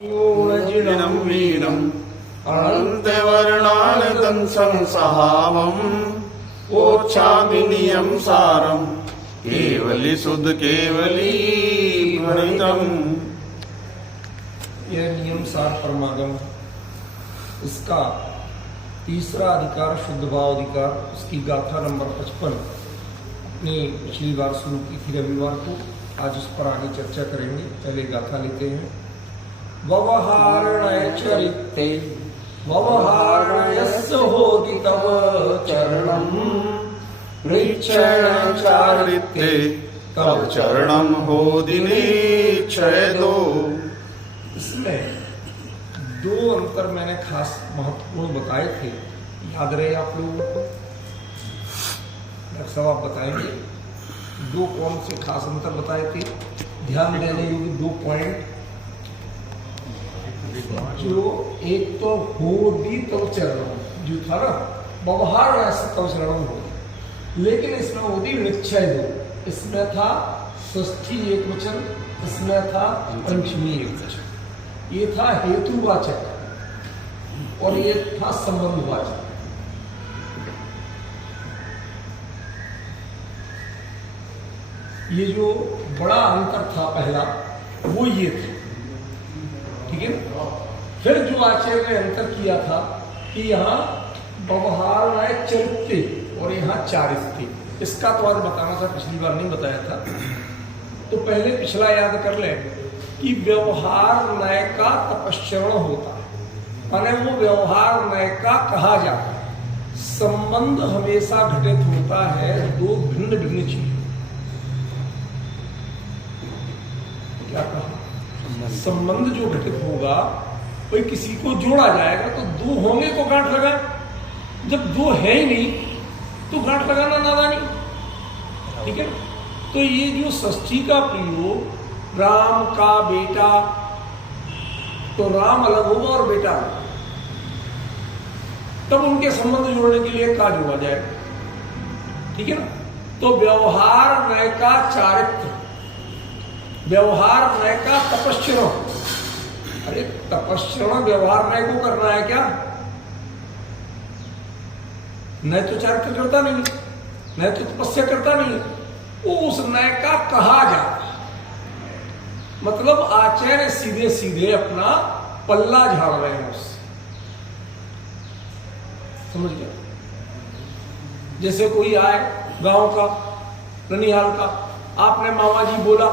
ूर्णजिनं वीरम् अनन्तवर्णानदं संसहावम् ओच्छादिनियं सारम् केवली शुद्ध केवली भणितम्। यह नियम सार परमागम, इसका तीसरा अधिकार शुद्ध भाव अधिकार, उसकी गाथा नंबर 55 अपनी पिछली बार शुरू की थी रविवार को। आज उस पर आगे चर्चा करेंगे। पहले गाथा लेते हैं। व्यवहारणय चरिते व्यवहारणयस्य होति तव चरणम् चारित्रे तव चरणम हो दिने क्षय दो। इसमें दो अंतर मैंने खास महत्वपूर्ण बताए थे, याद रहे आप लोगों को? सब आप बताएंगे। दो कौन से खास अंतर बताए थे, ध्यान देने योग्य दो पॉइंट। जो एक तो होदी तव चरणम जो था ना, व्यवहार ऐसे तव चरणम हो, लेकिन इसमें होदी निश्चय दो। इसमें था षष्ठी एक वचन, इसमें था पंचमी एक वचन। ये था हेतुवाचक और ये था संबंधवाचक। ये जो बड़ा अंतर था पहला, वो ये था, ठीक है। फिर जो आचार्य ने अंतर किया था कि यहाँ व्यवहार है चरित्रे और यहाँ चारित्रे। इसका तो आज बताना था, पिछली बार नहीं बताया था। तो पहले पिछला याद कर ले कि व्यवहार नय का तपश्चरण होता है, माने वो व्यवहार नय का कहा जाता है। संबंध हमेशा घटित होता है दो भिन्न भिन्न चीजों। क्या कहा? संबंध जो घटित होगा, कोई किसी को जोड़ा जाएगा तो दो होंगे को गांठ लगा। जब दो है ही नहीं तो गांठ लगाना नादानी, ठीक है। तो ये जो षष्ठी का प्रयोग, राम का बेटा, तो राम अलग होगा और बेटा अलग, तब उनके संबंध जोड़ने के लिए का जोड़ा जाएगा, ठीक है ना। तो व्यवहार नय का चारित्र, व्यवहार नय का तपश्चरण। अरे तपश्चरण व्यवहार नय को करना है क्या? नय तो चारित्र करता नहीं, नय तो तपस्या करता नहीं, वो उस नय का कहा जाता है। मतलब आचार्य सीधे सीधे अपना पल्ला झाड़ रहे हैं उससे, समझ गया? जैसे कोई आए गांव का, ननिहाल का, आपने मामा जी बोला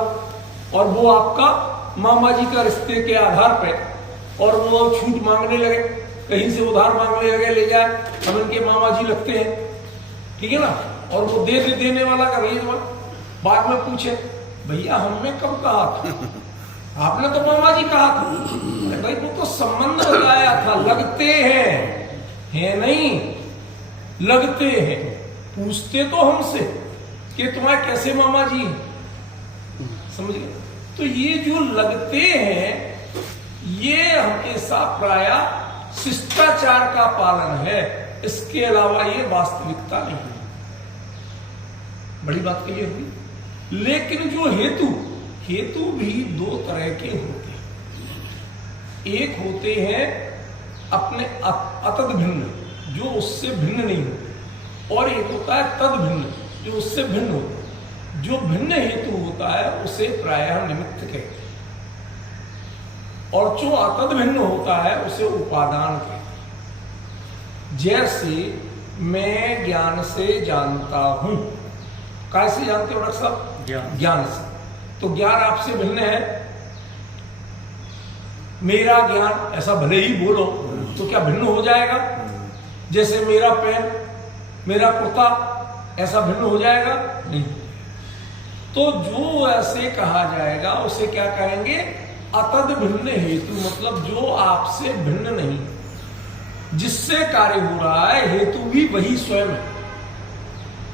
और वो आपका मामा जी का रिश्ते के आधार पे, और वो छूट मांगने लगे, कहीं से उधार मांगने लगे, ले जाए, हम इनके मामा जी लगते हैं, ठीक है ना। और वो देने वाला का नहीं, बाद में पूछे, भैया हमने कब कहा था? आपने तो मामा जी कहा था। अरे भाई वो तो संबंध बताया था, लगते हैं नहीं, लगते हैं। पूछते तो हमसे कि तुम्हारे कैसे मामा जी, समझ गए? तो ये जो लगते हैं, ये हमेशा प्राय शिष्टाचार का पालन है, इसके अलावा ये वास्तविकता नहीं है। बड़ी बात क्लियर हुई। लेकिन जो हेतु भी दो तरह के होते हैं। एक होते हैं अपने अतद भिन्न, जो उससे भिन्न नहीं होते, और एक होता है तद भिन्न, जो उससे भिन्न होता है। जो भिन्न हेतु होता है उसे प्रायः निमित्त कहते हैं, और जो अतद भिन्न होता है उसे उपादान कहते हैं। जैसे मैं ज्ञान से जानता हूं, कैसे जानते हो डॉक्टर साहब? ज्ञान से। तो ज्ञान आपसे भिन्न है, मेरा ज्ञान, ऐसा भले ही बोलो, तो क्या भिन्न हो जाएगा? जैसे मेरा पेन, मेरा कुर्ता, ऐसा भिन्न हो जाएगा? नहीं। तो जो ऐसे कहा जाएगा उसे क्या कहेंगे? अतद भिन्न हेतु, मतलब जो आपसे भिन्न नहीं, जिससे कार्य हो रहा है, हेतु भी वही स्वयं है,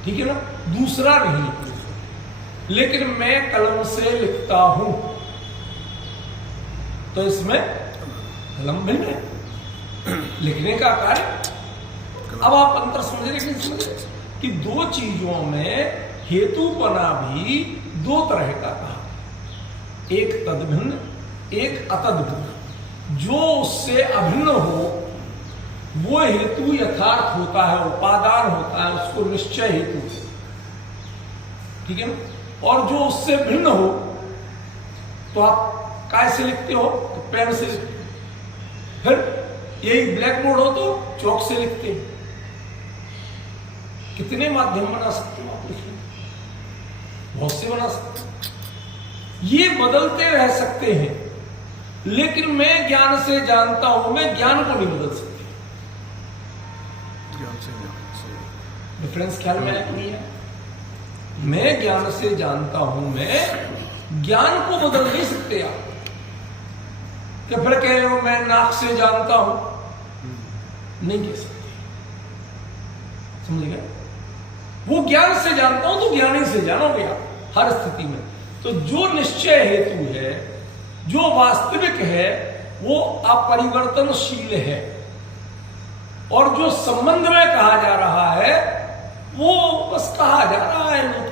ठीक है ना, दूसरा नहीं। लेकिन मैं कलम से लिखता हूं, तो इसमें कलम भिन्न है, लिखने का कार्य। अब आप अंतर समझ रहे कि दो चीजों में हेतुपना भी दो तरह का कहा, एक तद भिन्न, एक अतद भिन्न। जो उससे अभिन्न हो वो हेतु यथार्थ होता है, उपादान होता है, उसको निश्चय हेतु, ठीक है ना। और जो उससे भिन्न हो तो आप काय से लिखते हो, तो पेन से लिखते हो। फिर यही ब्लैक बोर्ड हो तो चौक से लिखते हैं। कितने माध्यम बना सकते हो आप लिखने, बहुत से बना सकते हो। ये बदलते रह सकते हैं, लेकिन मैं ज्ञान से जानता हूं, मैं ज्ञान को नहीं बदल सकती। डिफरेंस ख्याल में नहीं है। मैं ज्ञान से जानता हूं, मैं ज्ञान को बदल नहीं सकते आप। क्या फिर कह रहे हो मैं नाक से जानता हूं, नहीं कह सकते, समझ गए। वो ज्ञान से जानता हूं तो ज्ञानी से जानोगे आप हर स्थिति में। तो जो निश्चय हेतु है, जो वास्तविक है, वो अपरिवर्तनशील है, और जो संबंध में कहा जा रहा है वो बस कहा जा रहा है लोग।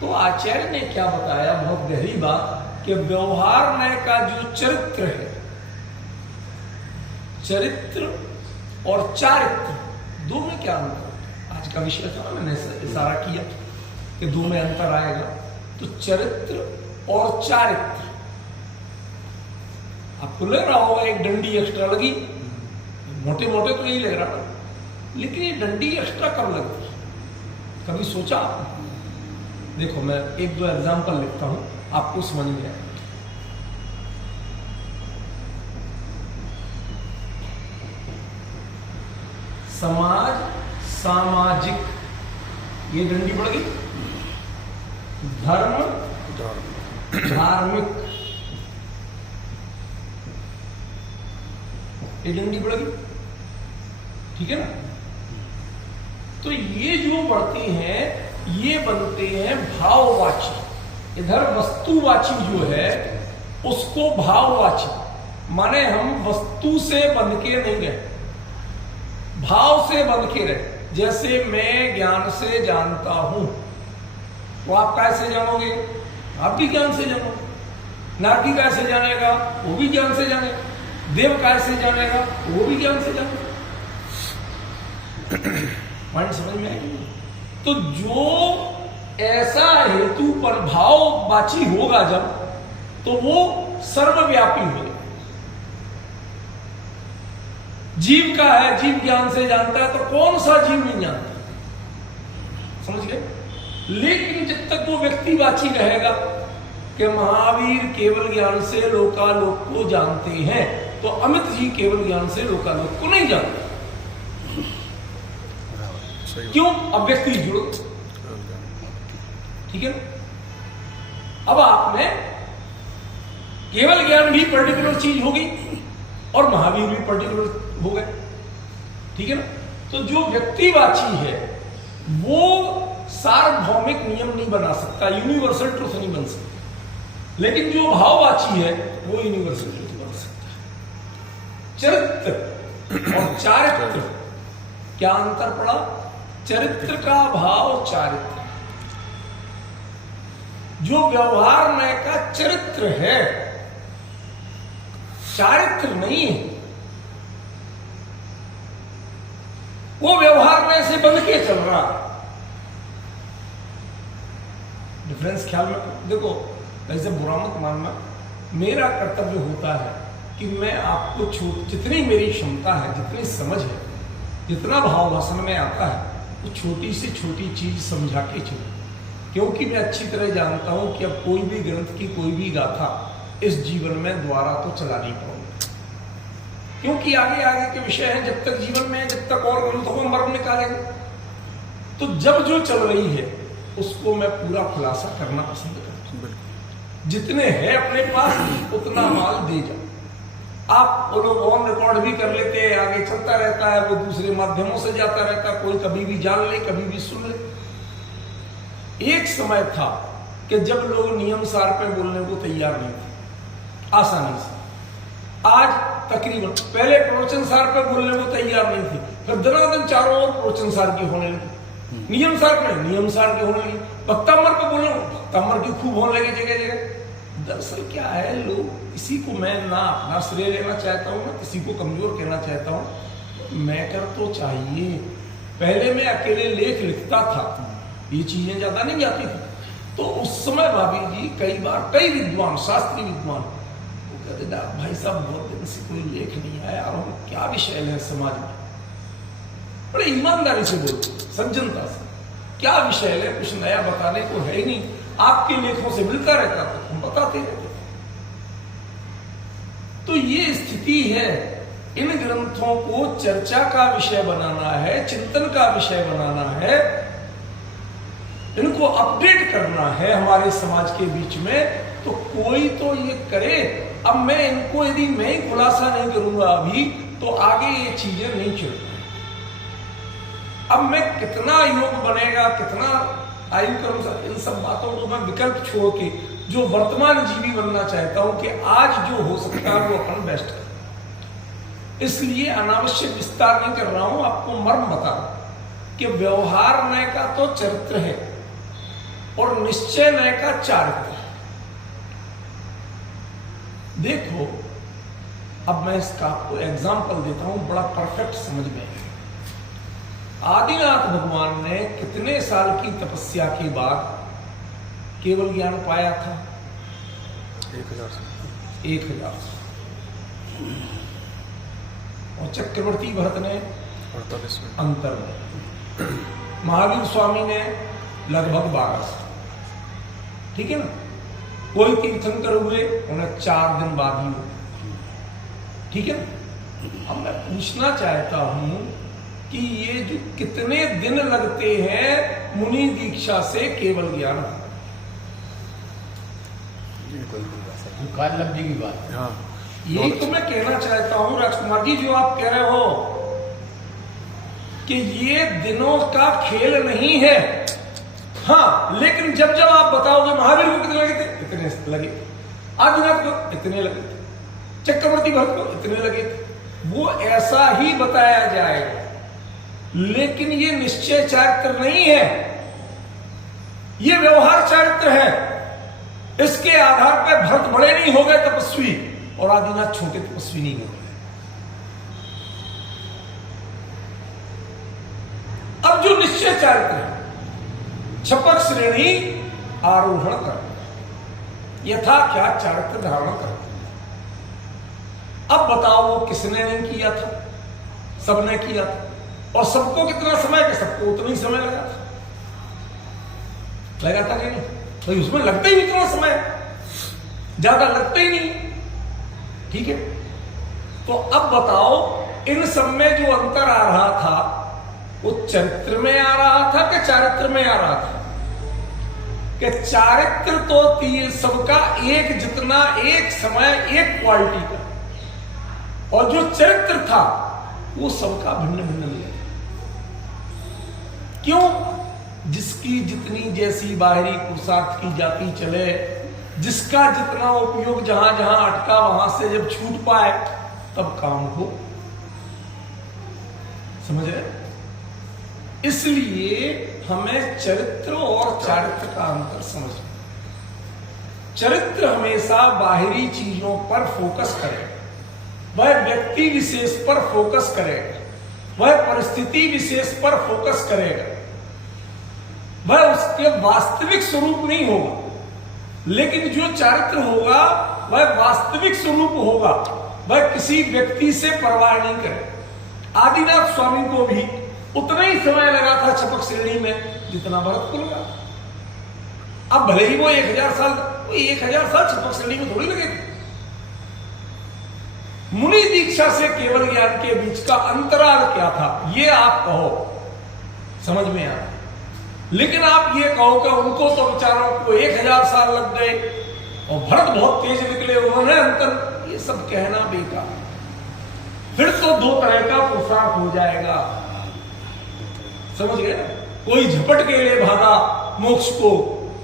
तो आचार्य ने क्या बताया, बहुत गहरी बात, कि व्यवहार में का जो चरित्र है, चरित्र और चारित्र दो में क्या अंतर है। आज का विषय था, मैंने इशारा किया कि दो में अंतर आएगा। तो चरित्र और चारित्र, आपको लग रहा होगा एक डंडी एक्स्ट्रा लगी, मोटे मोटे तो नहीं लग रहा, लेकिन ये डंडी एक्स्ट्रा कब लगती है, कभी सोचा आपने? देखो मैं एक दो एग्जांपल लिखता हूं, आपको समझ में आएगा। समाज, सामाजिक, ये डंडी पड़ गई। धर्म, धार्मिक, ये डंडी पड़ गई, ठीक है ना। तो ये जो बढ़ती हैं, ये बनते हैं भाववाची। इधर वस्तुवाची जो है उसको भाववाची, माने हम वस्तु से बंध के नहीं गए, भाव से बंध के रहे। जैसे मैं ज्ञान से जानता हूं, तो आप कैसे जानोगे, आप भी ज्ञान से जानोगे। नारकी कैसे जानेगा, वो भी ज्ञान से जानेगा। देव कैसे जानेगा, वो भी ज्ञान से जानेगा। पॉइंट समझ में आएगी। तो जो ऐसा हेतु पर भाववाची होगा जब, तो वो सर्वव्यापी होगा। जीव का है, जीव ज्ञान से जानता है, तो कौन सा जीव नहीं जानता, समझ गए। लेकिन जब तक वो व्यक्तिवाची रहेगा कि महावीर केवल ज्ञान से लोकालोक को जानते हैं, तो अमित जी केवल ज्ञान से लोकालोक को नहीं जानते। क्यों? अब व्यक्ति जुड़, ठीक है ना। अब आपने केवल ज्ञान भी पर्टिकुलर चीज होगी और महावीर भी पर्टिकुलर हो गए, ठीक है ना। तो जो व्यक्तिवाची है वो सार्वभौमिक नियम नहीं बना सकता, यूनिवर्सल ट्रुथ नहीं बन सकता। लेकिन जो भाववाची है वो यूनिवर्सल ट्रुथ बन सकता है। चरित्र और चारित्र, क्या अंतर पड़ा? चरित्र का भाव चारित्र, जो व्यवहार में का चरित्र है, चारित्र नहीं है। वो व्यवहार में से बंध के चल रहा। डिफरेंस ख्याल में देखो, ऐसे बुरा मत मानना। मेरा कर्तव्य होता है कि मैं आपको जितनी मेरी क्षमता है, जितनी समझ है, जितना भाव भाषण में आता है, वो छोटी से छोटी चीज समझा के चलो। क्योंकि मैं अच्छी तरह जानता हूं कि अब कोई भी ग्रंथ की कोई भी गाथा इस जीवन में द्वारा तो चला नहीं पाऊंगा, क्योंकि आगे आगे के विषय हैं। जब तक जीवन में, जब तक और ग्रंथों को मर्म निकालेंगे, तो जब जो चल रही है उसको मैं पूरा खुलासा करना पसंद करता हूं। जितने हैं अपने पास उतना माल दे जाओ। आप वो लोग ऑन रिकॉर्ड भी कर लेते हैं, आगे चलता रहता है, वो दूसरे माध्यमों से जाता रहता है, कोई कभी भी जान ले, कभी भी सुन ले। एक समय था कि जब लोग नियम सार पे बोलने को तैयार नहीं थे आसानी से। आज तकरीबन, पहले प्रवचन सार पे बोलने को तैयार नहीं थे, फिर दनादन चारों ओर प्रवचन सार की होने लगी। नियम सार पे नियम सार के होने लगी। भक्तामर पे बोलने भक्तामर की खूब होने लगी जगह जगह। दरअसल क्या है, लोग किसी को, मैं ना अपना श्रेय लेना चाहता हूँ ना किसी को कमजोर कहना चाहता हूँ, मैं कर तो चाहिए। पहले मैं अकेले लेख लिखता था, ये चीजें ज्यादा नहीं जाती थी, तो उस समय भाभी जी कई बार कई विद्वान, शास्त्रीय विद्वान वो कहते भाई साहब बहुत दिन से कोई लेख नहीं आया और हम क्या विषय है समाज में, बड़े ईमानदारी से बोलते, सज्जनता से, क्या विषय है, कुछ नया बताने को है ही नहीं, आपके लेखों से मिलता रहता था, हम बताते रहते। तो ये स्थिति है, इन ग्रंथों को चर्चा का विषय बनाना है, चिंतन का विषय बनाना है, इनको अपडेट करना है हमारे समाज के बीच में, तो कोई तो ये करे। अब मैं इनको यदि मैं ही खुलासा नहीं करूंगा अभी, तो आगे ये चीजें नहीं चल पाएंगी। अब मैं कितना योग बनेगा, कितना आयु करूंगा, इन सब बातों को मैं विकल्प छोड़ के जो वर्तमान जीवी बनना चाहता हूं कि आज जो हो सकता है वो अपन बेस्ट कर। इसलिए अनावश्यक विस्तार नहीं कर रहा हूं, आपको मर्म बता रहा हूं कि व्यवहार नय का तो चरित्र है और निश्चय नय का चारित्र है। देखो, अब मैं इसका आपको एग्जाम्पल देता हूं, बड़ा परफेक्ट समझ में है। आदिनाथ भगवान ने कितने साल की तपस्या के बाद केवल ज्ञान पाया था? 1000 और चक्रवर्ती भरत ने 48 अंतर में, महावीर स्वामी ने लगभग 1200, ठीक है ना। कोई तीर्थंकर हुए उन्हें 4 दिन बाद ही हुए, ठीक है ना। अब मैं पूछना चाहता हूं कि ये जो कितने दिन लगते हैं मुनि दीक्षा से केवल ज्ञान, काल लब्धि की बात है। हाँ, यही तो मैं कहना चाहता हूं राजकुमार जी, जो आप कह रहे हो कि ये दिनों का खेल नहीं है। हाँ, लेकिन जब जब आप बताओगे महावीर को कितने लगे थे, इतने लगे, आदिनाथ को इतने लगे थे, चक्रवर्ती भरत को इतने लगे थे, वो ऐसा ही बताया जाएगा। लेकिन ये निश्चय चारित्र नहीं है, ये व्यवहार चारित्र है। इसके आधार पर भरत बड़े नहीं हो गए तपस्वी और आदिनाथ छोटे तपस्वी नहीं हो गए। अब जो निश्चय चारित्र है, छपक श्रेणी आरोहण कर, यथा क्या चारित्र धारण कर। अब बताओ वो किसने नहीं किया था? सबने किया था, और सबको कितना समय के, सबको उतना ही समय लगा था, लगा था कि नहीं? तो उसमें लगता ही इतना समय, ज्यादा लगता ही नहीं, ठीक है। तो अब बताओ इन सब में जो अंतर आ रहा था वो चरित्र में आ रहा था कि चारित्र में आ रहा था? कि चारित्र तो सबका एक जितना, एक समय, एक क्वालिटी का, और जो चरित्र था वो सबका भिन्न भिन्न मिला। क्यों? जिसकी जितनी जैसी बाहरी पुरुषार्थ की जाती चले, जिसका जितना उपयोग जहां जहां अटका वहां से जब छूट पाए तब काम हो, समझ रहे? इसलिए हमें चरित्र और चारित्र का अंतर समझना। चरित्र हमेशा बाहरी चीजों पर फोकस करेगा, वह व्यक्ति विशेष पर फोकस करेगा, वह परिस्थिति विशेष पर फोकस करेगा, वह उसके वास्तविक स्वरूप नहीं होगा। लेकिन जो चारित्र होगा वह वास्तविक स्वरूप होगा, वह किसी व्यक्ति से परवाह नहीं करे। आदिनाथ स्वामी को भी उतना ही समय लगा था छपक श्रेणी में जितना भरत को लगा। अब भले ही वो 1000 साल, 1000 साल छपक श्रेणी में थोड़ी लगे थे। मुनि दीक्षा से केवल ज्ञान के बीच का अंतराल क्या था, ये आप कहो, समझ में आया। लेकिन आप ये कहो कि उनको तो बेचारों को 1000 साल लग गए और भरत बहुत तेज निकले, उन्होंने अंतर, ये सब कहना बेकार। फिर तो 2 तरह का पुरुषार्थ हो जाएगा, समझ गए? कोई झपट के लिए भागा मोक्ष को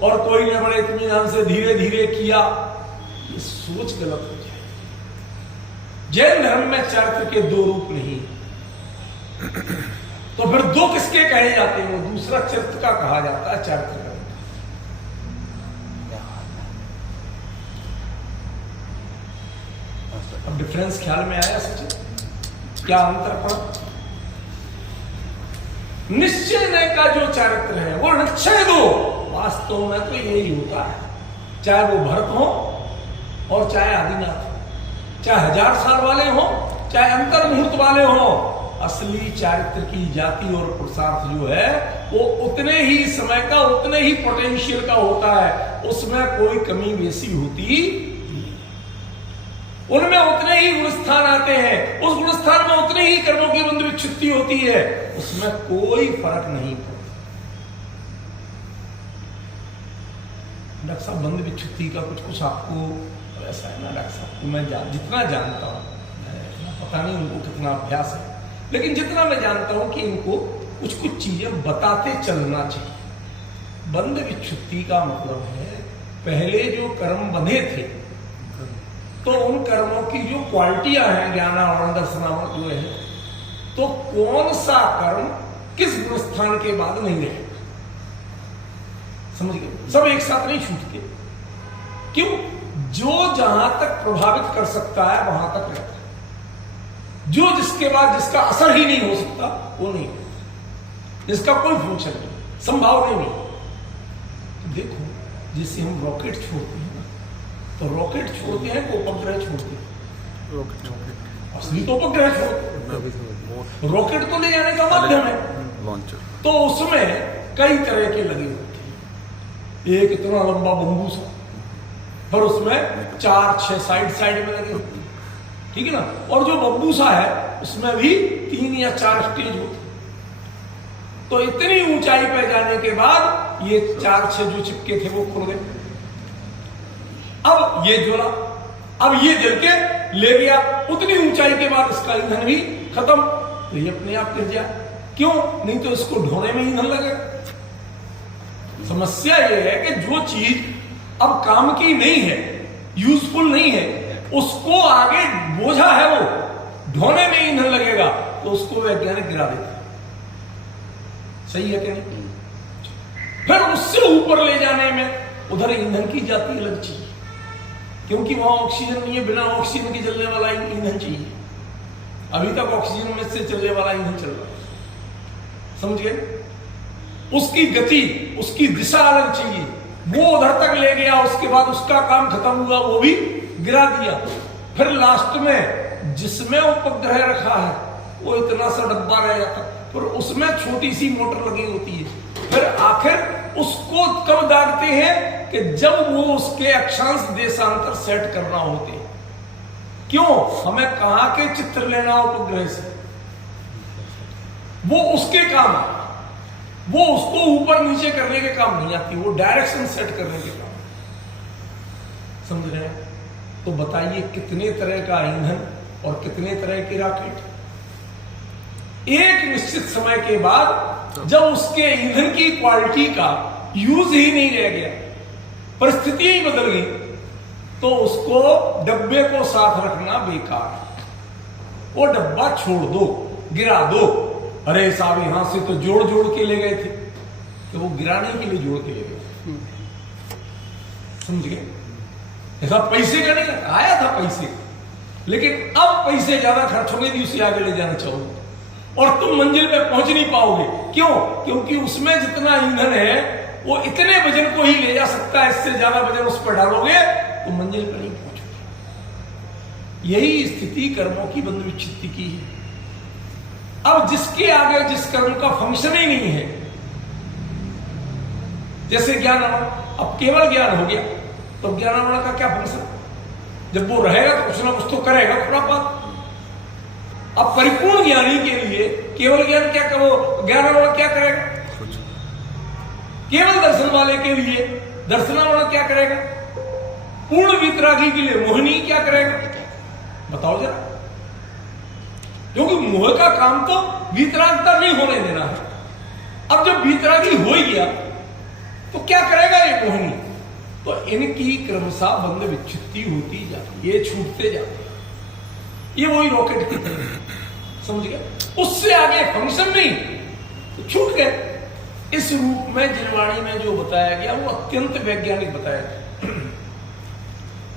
और कोई ने बड़े इत्मीनान से धीरे धीरे किया। ये सोच गलत हो जाए। जैन धर्म में चारित्र के 2 रूप नहीं, तो फिर 2 किसके कहे जाते हैं? वो दूसरा चरित्र का कहा जाता है, चारित्र का। अब डिफरेंस ख्याल में आया सचिन? क्या अंतर पड़ा? निश्चय नय का जो चारित्र है वो निश्चय दो, वास्तव में तो यही होता है, चाहे वो भरत हो और चाहे आदिनाथ हो, चाहे 1000 साल वाले हो, चाहे अंतर मुहूर्त वाले हो, असली चारित्र की जाति और पुरुषार्थ जो है वो उतने ही समय का, उतने ही पोटेंशियल का होता है, उसमें कोई कमी बेसी होती, उनमें उतने ही गुणस्थान आते हैं, उस गुणस्थान में उतने ही कर्मों की बंध विच्छुत्ति होती है, उसमें कोई फर्क नहीं पड़ता। डॉक्टर साहब बंध विच्छुत्ति का कुछ आपको ऐसा है ना डॉक्टर साहब, मैं जितना जानता हूं, पता नहीं उनको कितना अभ्यास है, लेकिन जितना मैं जानता हूं कि इनको कुछ चीजें बताते चलना चाहिए। बंध विच्छुत्ति का मतलब है पहले जो कर्म बंधे थे तो उन कर्मों की जो क्वालिटियां हैं, ज्ञानावरण दर्शनावरण जो है, तो कौन सा कर्म किस गुणस्थान के बाद नहीं रहे, समझ गए? सब एक साथ नहीं छूटते। क्यों? जो जहां तक प्रभावित कर सकता है वहां तक रहता है, जो जिसके बाद जिसका असर ही नहीं हो सकता वो नहीं होता, जिसका कोई फंक्शन नहीं, संभावना नहीं। तो देखो, जैसे हम रॉकेट छोड़ते हैं ना, तो रॉकेट छोड़ते हैं तो उपग्रह छोड़ते हैं, असली तो उपग्रह छोड़ते हैं, रॉकेट तो ले जाने का माध्यम है, तो उसमें कई तरह के लगे होते हैं। एक इतना लंबा बंबू सा, पर उसमें 4-6 साइड में लगे होते हैं, ठीक है ना, और जो बंबू सा है उसमें भी 3 या 4 स्टेज होते हैं। तो इतनी ऊंचाई पर जाने के बाद ये 4-6 जो चिपके थे वो खुल गए, अब ये ज्वला, अब ये जल के ले गया, उतनी ऊंचाई के बाद इसका ईंधन भी खत्म, तो ये अपने आप गिर गया। क्यों? नहीं तो इसको ढोने में ईंधन लगेगा। समस्या ये है कि जो चीज अब काम की नहीं है, यूजफुल नहीं है, उसको आगे बोझा है, वो ढोने में ईंधन लगेगा, तो उसको वैज्ञानिक गिरा देते हैं। सही है कि नहीं? फिर उससे ऊपर ले जाने में उधर ईंधन की जाती अलग चाहिए, क्योंकि वहां ऑक्सीजन नहीं है, बिना ऑक्सीजन के चलने वाला ईंधन चाहिए। अभी तक ऑक्सीजन में से चलने वाला ईंधन चल रहा है, समझ गए? उसकी गति, उसकी दिशा अलग चाहिए, वो उधर तक ले गया, उसके बाद उसका काम खत्म हुआ, वो भी गिरा दिया। फिर लास्ट में जिसमें उपग्रह रखा है वो इतना सा डब्बा रह जाता, पर उसमें छोटी सी मोटर लगी होती है। फिर आखिर उसको कब दागते हैं कि जब वो उसके अक्षांश देशांतर सेट करना होते हैं। क्यों? हमें कहां के चित्र लेना उपग्रह से, वो उसके काम है, वो उसको ऊपर नीचे करने के काम नहीं आती, वो डायरेक्शन सेट करने के काम, समझ रहे हैं? तो बताइए कितने तरह का ईंधन और कितने तरह के रॉकेट। एक निश्चित समय के बाद जब उसके ईंधन की क्वालिटी का यूज ही नहीं रह गया, परिस्थितियां ही बदल गई, तो उसको डब्बे को साथ रखना बेकार, वो डब्बा छोड़ दो, गिरा दो। अरे साहब यहां से तो जोड़ जोड़ के ले गए थे, तो वो गिराने के लिए जोड़ के ले गए, समझ गए? ऐसा पैसे का नहीं, आया था पैसे, लेकिन अब पैसे ज्यादा खर्च होंगे भी उसे आगे ले जाना चाहोगे और तुम मंजिल पे पहुंच नहीं पाओगे। क्यों? क्योंकि उसमें जितना ईंधन है वो इतने वजन को ही ले जा सकता है, इससे ज्यादा वजन उस पर डालोगे तो मंजिल पर नहीं पहुंचोगे। यही स्थिति कर्मों की बंध विच्छित्ति की है। अब जिसके आगे जिस कर्म का फंक्शन ही नहीं है, जैसे ज्ञानावरण, अब केवल ज्ञान हो गया तो ज्ञानावरण का क्या फंक्शन? जब वो रहेगा तो कुछ ना कुछ तो करेगा, पूरा बात। अब परिपूर्ण ज्ञानी के लिए केवल ज्ञान क्या करो, ज्ञानावरण क्या करेगा? केवल दर्शन वाले के लिए दर्शनावरण क्या करेगा? पूर्ण वितरागी के लिए मोहिनी क्या करेगा? बताओ जरा। क्योंकि मोह का काम तो वितरागता नहीं होने देना है। अब जब वितरागी हो ही गया तो क्या करेगा ये मोहिनी? तो इनकी क्रमशः बंध विच्छित्ति होती जाती, ये छूटते जाते, ये वही रॉकेट की तरह, समझ गए? उससे आगे फंक्शन नहीं तो छूट गए। इस रूप में जिनवाणी में जो बताया गया वो अत्यंत वैज्ञानिक बताया गया,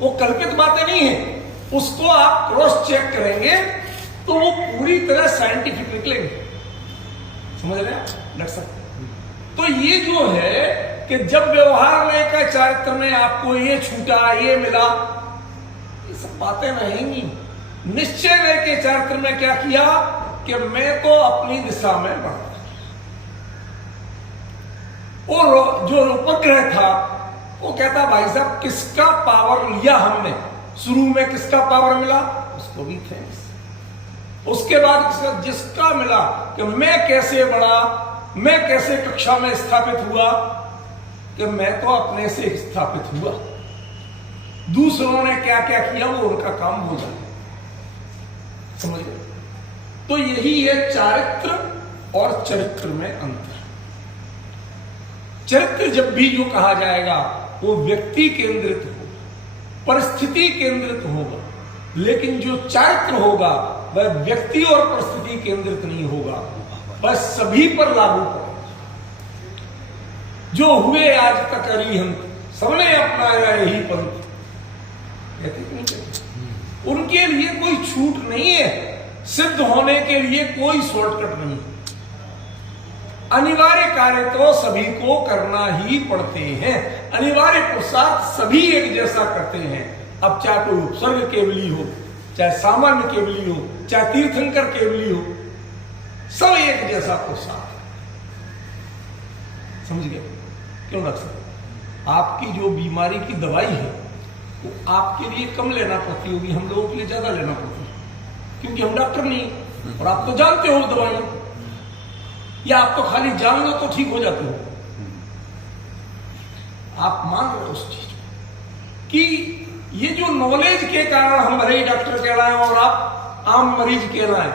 वो कल्पित बातें नहीं है, उसको आप क्रॉस चेक करेंगे तो वो पूरी तरह साइंटिफिक निकलेंगे। समझ रहे हैं डॉक्टर साहब? तो ये जो है कि जब व्यवहार नय का चारित्र में आपको ये छूटा, ये मिला, ये सब बातें रहेंगी। निश्चय नय के चारित्र में क्या किया कि मैं तो अपनी दिशा में बढ़ा, और जो उपग्रह था वो कहता भाई साहब किसका पावर लिया हमने, शुरू में किसका पावर मिला, उसको भी थैंक्स। उसके बाद जिसका मिला कि मैं कैसे बढ़ा, मैं कैसे कक्षा में स्थापित हुआ, कि मैं तो अपने से स्थापित हुआ, दूसरों ने क्या क्या किया वो उनका काम हो जाए। समझ गए? तो यही है चारित्र और चरित्र में अंतर। चरित्र जब भी जो कहा जाएगा वो व्यक्ति केंद्रित होगा, परिस्थिति केंद्रित होगा, लेकिन जो चारित्र होगा वह व्यक्ति और परिस्थिति केंद्रित नहीं होगा, वह सभी पर लागू पड़ेगा। जो हुए आज तक अरिहंत, सबने अपनाया यही पंथ, कहते नहीं कहते? उनके लिए कोई छूट नहीं है, सिद्ध होने के लिए कोई शॉर्टकट नहीं। अनिवार्य कार्य तो सभी को करना ही पड़ते हैं, अनिवार्य पुरुषार्थ सभी एक जैसा करते हैं। अब चाहे कोई उपसर्ग केवली हो, चाहे सामान्य केवली हो, चाहे तीर्थंकर केवली हो, सब एक जैसा पुरुषार्थ। समझ गए? क्यों रख सकते? आपकी जो बीमारी की दवाई है वो आपके लिए कम लेना पड़ती होगी, हम लोगों के लिए ज्यादा लेना पड़ती है, क्योंकि हम डॉक्टर नहीं। और आप तो जानते हो दवाइयां, या आप तो खाली जान लो तो ठीक हो जाते हो। आप मान रहे हो उस चीज कि ये जो नॉलेज के कारण हम भले डॉक्टर कह रहे हैं और आप आम मरीज कह रहे हैं,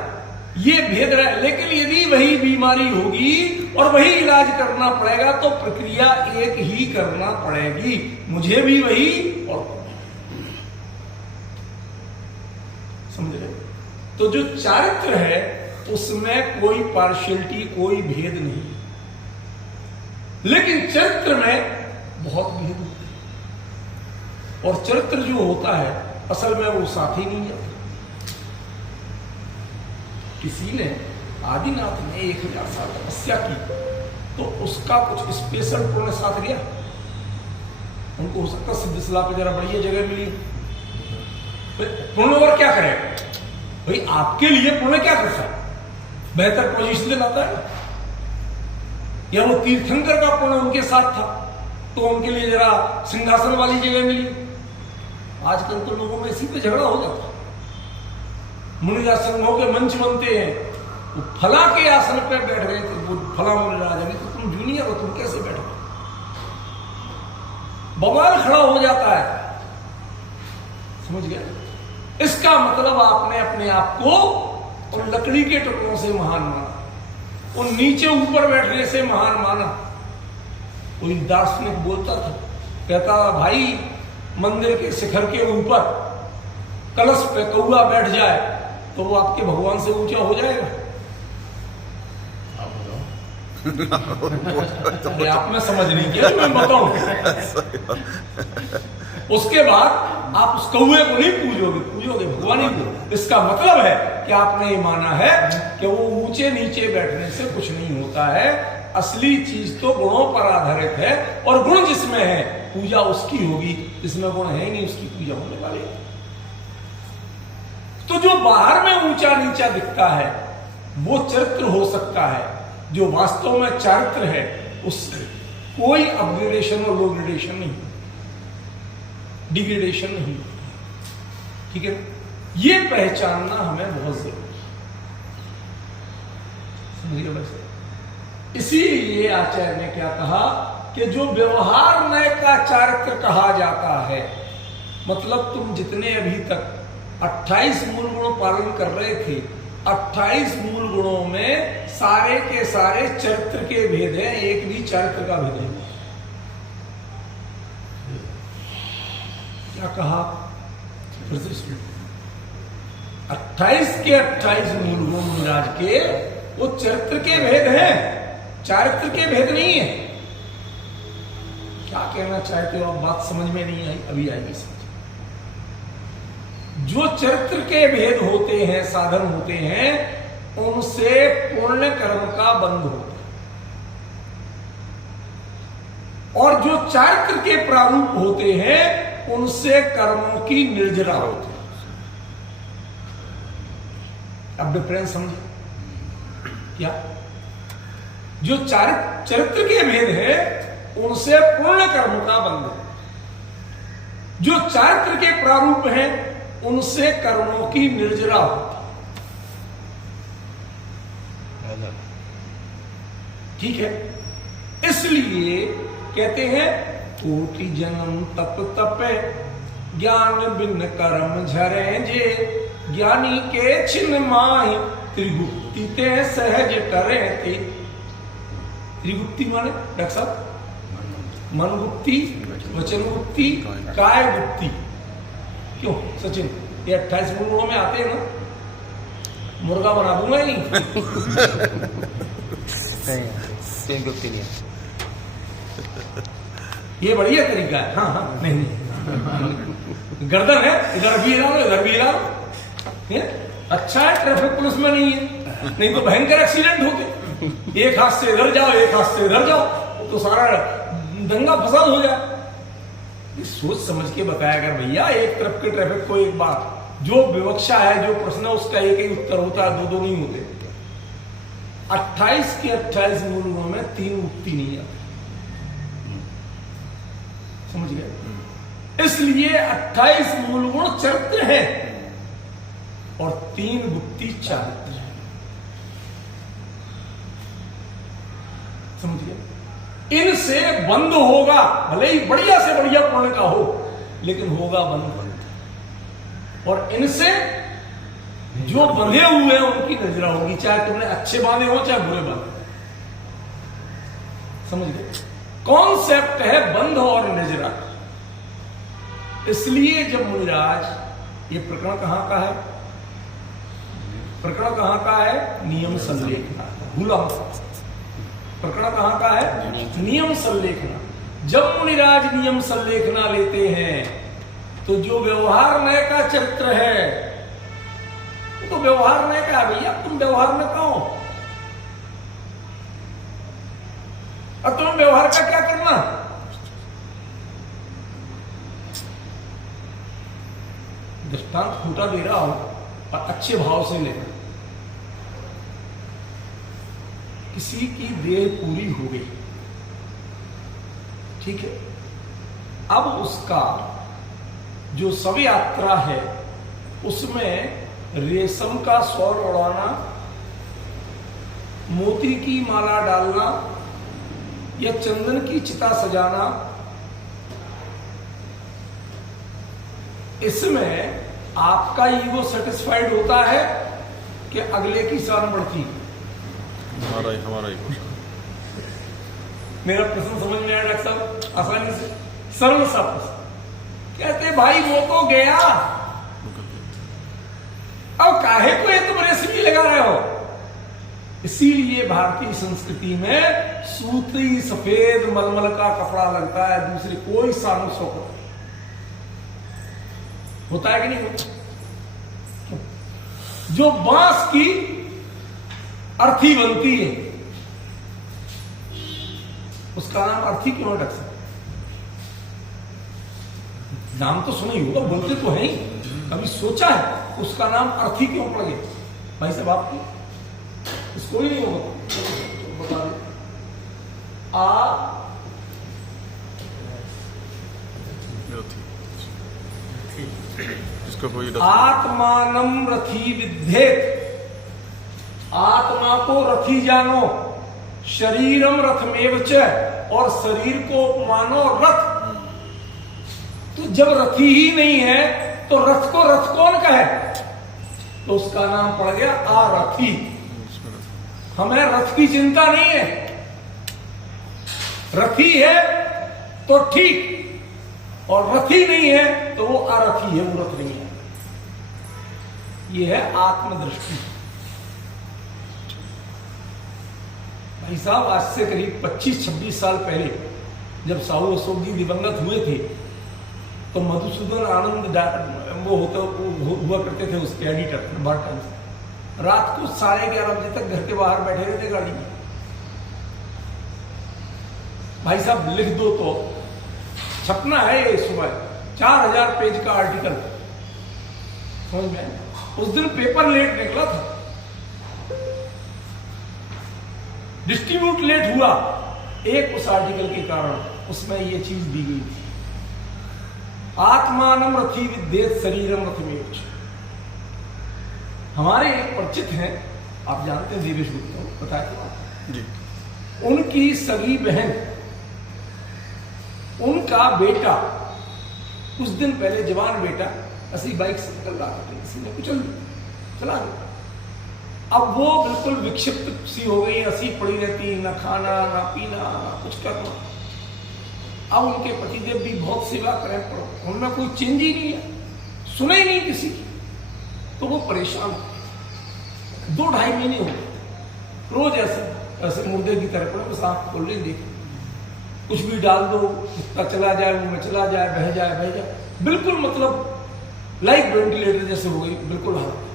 ये भेद रहे। लेकिन यदि वही बीमारी होगी और वही इलाज करना पड़ेगा तो प्रक्रिया एक ही करना पड़ेगी, मुझे भी वही और समझ रहे? तो जो चारित्र है उसमें कोई पार्शियलिटी, कोई भेद नहीं, लेकिन चरित्र में बहुत भेद होता है। और चरित्र जो होता है असल में वो साथ ही नहीं जाता। किसी ने आदिनाथ ने 1000 साल तपस्या की तो उसका कुछ स्पेशल पुण्य साथ गया। उनको हो सकता सिद्धसला पे जरा बढ़िया जगह मिली, पुण्य और क्या करे भाई, आपके लिए पुण्य क्या करता है, बेहतर पोजीशन दिलाता है। या वो तीर्थंकर का पुण्य उनके साथ था तो उनके लिए जरा सिंहासन वाली जगह मिली। आजकल तो लोगों में इसी पे झगड़ा हो जाता है। मुनिराज संघों के मंच बनते हैं, वो फला के आसन पे बैठ गए थे, वो फला मुनिराज, अभी तो तुम जूनियर हो, तुम कैसे बैठ गए? बवाल खड़ा हो जाता है। समझ गया? इसका मतलब आपने अपने आप को उन लकड़ी के टुकड़ों से महान माना, उन नीचे ऊपर बैठने से महान माना। कोई दार्शनिक बोलता था, कहता भाई मंदिर के शिखर के ऊपर कलश पे कौआ बैठ जाए तो वो आपके भगवान से ऊंचा हो जाएगा। अरे आप में समझ नहीं किया, मैं बताऊं। उसके बाद आप उस कौए को नहीं पूजोगे भगवान ही को। इसका मतलब है कि आपने ये माना है कि वो ऊंचे नीचे बैठने से कुछ नहीं होता है, असली चीज तो गुणों पर आधारित है, और गुण जिसमें है पूजा उसकी होगी, जिसमें गुण है नहीं उसकी पूजा होने वाली। तो जो बाहर में ऊंचा नीचा दिखता है वो चरित्र हो सकता है, जो वास्तव में चारित्र है उससे कोई अपग्रेडेशन और लोग्रेडेशन नहीं, डिग्रेडेशन नहीं। ठीक है, ये पहचानना हमें बहुत जरूरी है। इसीलिए आचार्य ने क्या कहा कि जो व्यवहार नय का चारित्र कहा जाता है, मतलब तुम जितने अभी तक 28 मूल गुण पालन कर रहे थे, 28 मूल गुणों में सारे के सारे चरित्र के भेद हैं, एक भी चारित्र का भेद नहीं। क्या कहा? 28 के 28 मूल गुण महाराज के वो चरित्र के भेद हैं, चारित्र के भेद नहीं है। क्या कहना चाहते हो आप? बात समझ में नहीं आई, अभी आएगी समझ। जो चरित्र के भेद होते हैं, साधन होते हैं, उनसे पुण्य कर्म का बंध होता है, और जो चारित्र के प्रारूप होते हैं उनसे कर्मों की निर्जरा होती है। अब डिफरेंस समझे क्या? जो चरित्र के भेद है उनसे पुण्य कर्म का बंध है, जो चारित्र के प्रारूप हैं उनसे कर्मों की निर्जरा होती है। ठीक है, इसलिए कहते हैं कोटि जन्म तप तपे ज्ञान बिन कर्म झरे जे, ज्ञानी के छिन्न माहि त्रिगुप्ति ते सहज करे थे। त्रिगुप्ति माने डॉक्टर साहब? मन गुप्ती, वचन गुप्ती, काय गुप्ती। क्यों सचिन, ये 28 गुणों में आते हैं ना? मुर्गा बना दूंगा ही नहीं गुप्ती नहीं। ये बढ़िया तरीका है। हाँ हाँ, नहीं गर्दन है, इधर भी हिलाओ इधर भी हिलाओ। अच्छा है ट्रैफिक पुलिस में नहीं है, नहीं तो भयंकर एक्सीडेंट होते। एक हाथ से इधर जाओ, एक हाथ से इधर जाओ, तो सारा दंगा फसाद हो जाए। सोच समझ के बताया कर भैया, एक तरफ के ट्रैफिक को एक बार, जो विवक्षा है, जो प्रश्न है, उसका एक ही उत्तर होता है, दो नहीं होते। 28 के 28 मूल में 3 गुप्ती नहीं आती, समझ गए? इसलिए 28 मूल गुण चरित्र है और 3 गुप्ती चारित्र है, समझ गए? इनसे बंद होगा, भले ही बढ़िया से बढ़िया पुण्य का हो, लेकिन होगा बंद। और इनसे जो बंधे हुए हैं उनकी नजरा होगी, चाहे तुमने अच्छे बांधे हो चाहे बुरे बांधे। समझ गए? कॉन्सेप्ट है बंध और नजरा। इसलिए जब मुनिराज, ये प्रकरण कहां का है? प्रकरण कहां का है? नियम संलेखना। भूला, प्रकरण कहां का है? नियम संलेखना। जब मुनिराज नियम संलेखना लेते हैं तो जो व्यवहार नय का चरित्र है, तो व्यवहार नय का, भैया तुम व्यवहार में कहो, और तुम व्यवहार का क्या करना? दृष्टांत खोटा दे रहा हूं और अच्छे भाव से लेना। किसी की देह पूरी हो गई, ठीक है, अब उसका जो शव यात्रा है उसमें रेशम का शॉल उड़ाना, मोती की माला डालना या चंदन की चिता सजाना, इसमें आपका ईगो सेटिस्फाइड होता है कि अगले की शान बढ़ती? हमारा ही मेरा प्रश्न समझ में आया डॉक्टर साहब? आसानी से सरल सा प्रश्न। कहते भाई वो तो गया, अब काहे को ये तुम रेसिपी लगा रहे हो? इसीलिए भारतीय संस्कृति में सूती सफेद मलमल का कपड़ा लगता है, दूसरे कोई सानु शौकत होता है कि नहीं होता? जो बांस की अर्थी बनती है उसका नाम अर्थी क्यों है डॉक्टर साहब? नाम तो सुना ही होगा, बोलते तो है ही, कभी सोचा है उसका नाम अर्थी क्यों पड़ गया? भाई साहब आपको इसको ही नहीं होगा, बता दे। इसका कोई आत्मानम रथी विद्धेत, आत्मा को रथी जानो, शरीरम रथमेव च, और शरीर को मानो रथ। तो जब रथी ही नहीं है तो रथ को रथ कौन कहे? तो उसका नाम पड़ गया आरथी। हमें रथ की चिंता नहीं है, रथी है तो ठीक, और रथी नहीं है तो वो अरथी है, वो रथ नहीं है। ये है आत्मदृष्टि। भाई साहब आज से करीब 25-26 साल पहले जब साहू अशोक जी दिवंगत हुए थे तो मधुसूदन आनंद वो हुआ करते थे उसके एडिटर बहुत टाइम से। रात को 11:30 बजे तक घर के बाहर बैठे रहते गाड़ी में। भाई साहब लिख दो तो छपना है ये सुबह 4000 पेज का आर्टिकल, समझ में आया? उस दिन पेपर लेट निकला था, डिस्ट्रीब्यूट लेट हुआ एक उस आर्टिकल के कारण। उसमें ये चीज दी गई थी, आत्मानम रथी विद्येत शरीरम रथमेव च। हमारे एक परिचित हैं, आप जानते हैं देवेश गुप्ता, बताए जी। उनकी सगी बहन, उनका बेटा कुछ दिन पहले जवान बेटा ऐसी बाइक से निकल रहा था, किसी ने कुचल दिया, चला गया। अब वो बिल्कुल विक्षिप्त सी हो गई, ऐसी पड़ी रहती, ना खाना ना पीना ना कुछ करना। अब उनके पतिदेव भी बहुत सेवा करें, पर उनमें कोई चेंज ही नहीं है, सुने ही नहीं किसी की। तो वो परेशान, 2-2.5 महीने हो गए, रोज ऐसे मुर्दे की तरह पड़े, बस आंख खोल रही, देख कुछ भी डाल दो, इतना चला जाए, मुंह में चला जाए, बह जाए, बिल्कुल मतलब लाइक वेंटिलेटर जैसे हो गई, बिल्कुल हालत।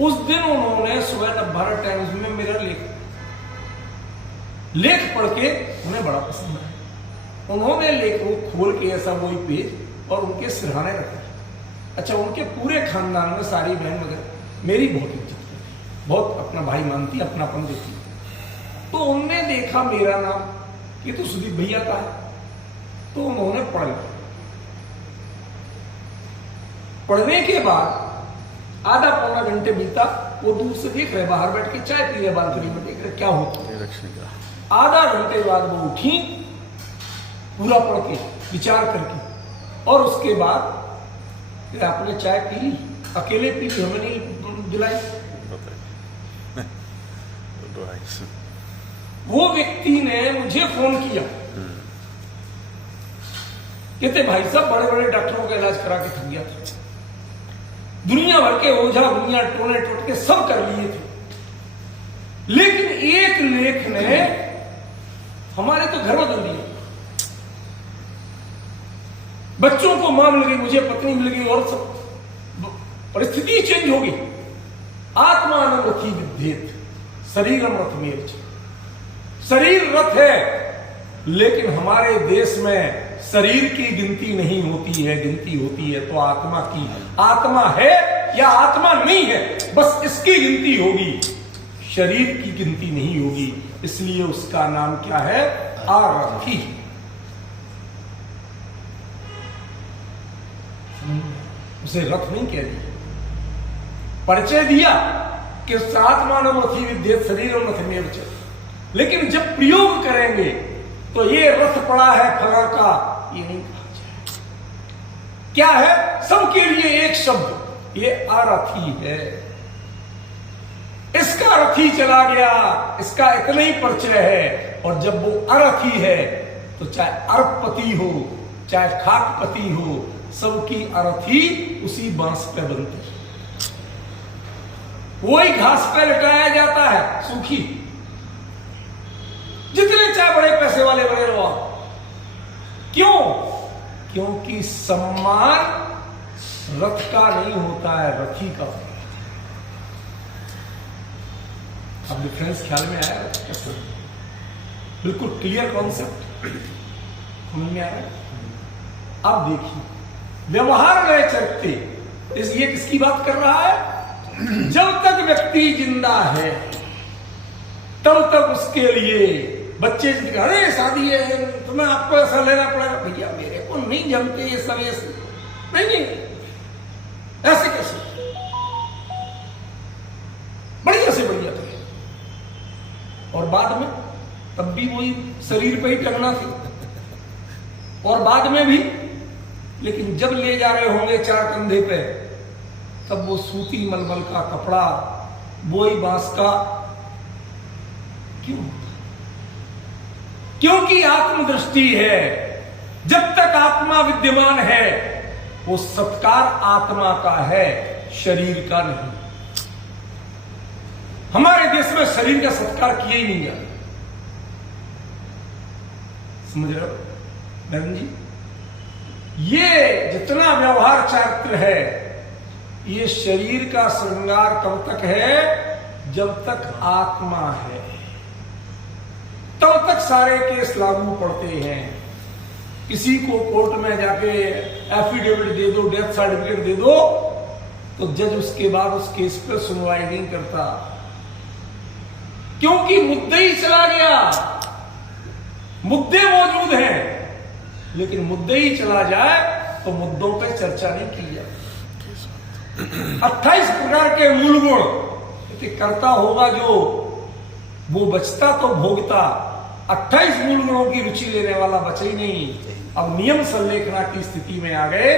उस दिन उन्होंने सुबह नवभारत टाइम्स में मेरा लेख पढ़ के उन्हें बड़ा पसंद आया। उन्होंने लेख को खोल के ऐसा वही पेज और उनके सिरहाने रखा। अच्छा, उनके पूरे खानदान में सारी बहन वगैरह मेरी बहुत इज्जत करती, बहुत अपना भाई मानती, अपनापन देती। तो उनने देखा मेरा नाम, ये तो सुदीप भैया का है, तो उन्होंने पढ़ लिया। पढ़ने के बाद आधा पौना घंटे बीता, वो दूर से देख रहे, बाहर बैठ के चाय पी रहे, बालकनी में देख रहे क्या होता है। आधा घंटे बाद वो उठी, पूरा पढ़ के विचार करके, और उसके बाद आपने चाय पी ली, अकेले पी ली, हमें नहीं दिलाई। वो व्यक्ति ने मुझे फोन किया, कहते भाई साहब बड़े बड़े डॉक्टरों का इलाज करा के थक गया था, दुनिया भर के ओझा दुनिया टोने टोटके सब कर लिए थे, लेकिन एक लेख ने हमारे तो घर बदल दिए। बच्चों को मां मिल गई, मुझे पत्नी मिल गई, और सब परिस्थिति चेंज हो गई। आत्मान रथी विद्येत शरीरम रथमेव च। शरीर रथ है, लेकिन हमारे देश में शरीर की गिनती नहीं होती है, गिनती होती है तो आत्मा की। आत्मा है या आत्मा नहीं है, बस इसकी गिनती होगी, शरीर की गिनती नहीं होगी। इसलिए उसका नाम क्या है? आरथी। उसे रथ नहीं कह दिया, परिचय दिया कि आत्मानम रथी विद्येत शरीरम रथमेव च। लेकिन जब प्रयोग करेंगे तो ये रथ पड़ा है फला का, ये नहीं कहा जाए। क्या है? सबके लिए एक शब्द, ये अरथी है। इसका रथी चला गया, इसका इतना ही परिचय है। और जब वो अरथी है तो चाहे अरबपति हो चाहे खाकपति हो, सबकी अरथी उसी बांस पे बनती है, वही घास पे लटाया जाता है सूखी। जितने चाहे बड़े पैसे वाले बने रहो, क्यों? क्योंकि सम्मान रथ का नहीं होता है, रथी का होता है। अब डिफरेंस ख्याल में आया? बिल्कुल क्लियर कॉन्सेप्ट समझ में आ रहा है? अब देखिए, व्यवहार में चलते ये किसकी बात कर रहा है? जब तक व्यक्ति जिंदा है तब तक उसके लिए बच्चे अरे शादी है तुम्हें आपको ऐसा लेना पड़ेगा, भैया मेरे को नहीं जमते ये सब, ऐसे नहीं, ऐसे कैसे, बढ़िया से बढ़िया करे। और बाद में तब भी वही शरीर पे ही टंगना थी, और बाद में भी। लेकिन जब ले जा रहे होंगे 4 कंधे पे, तब वो सूती मलमल का कपड़ा, बोई बांस का, क्यों? क्योंकि आत्मदृष्टि है। जब तक आत्मा विद्यमान है वो सत्कार आत्मा का है, शरीर का नहीं। हमारे देश में शरीर का सत्कार किया ही नहीं गया, समझ रहे हो नरेंद्र जी? ये जितना व्यवहार चारित्र है, ये शरीर का श्रृंगार कब तक है? जब तक आत्मा है, तब तक सारे केस लागू पड़ते हैं। किसी को कोर्ट में जाके एफिडेविट दे दो, डेथ सर्टिफिकेट दे दो, तो जज उसके बाद उस केस पर सुनवाई नहीं करता, क्योंकि मुद्दई चला गया। मुद्दे मौजूद हैं, लेकिन मुद्दे ही चला जाए तो मुद्दों पर चर्चा नहीं की जाए। 28 प्रकार के मूल गुण करता होगा जो, वो बचता तो भोगता। 28 मूल गुणों की रुचि लेने वाला बचे ही नहीं। अब नियम संलेखना की स्थिति में आ गए,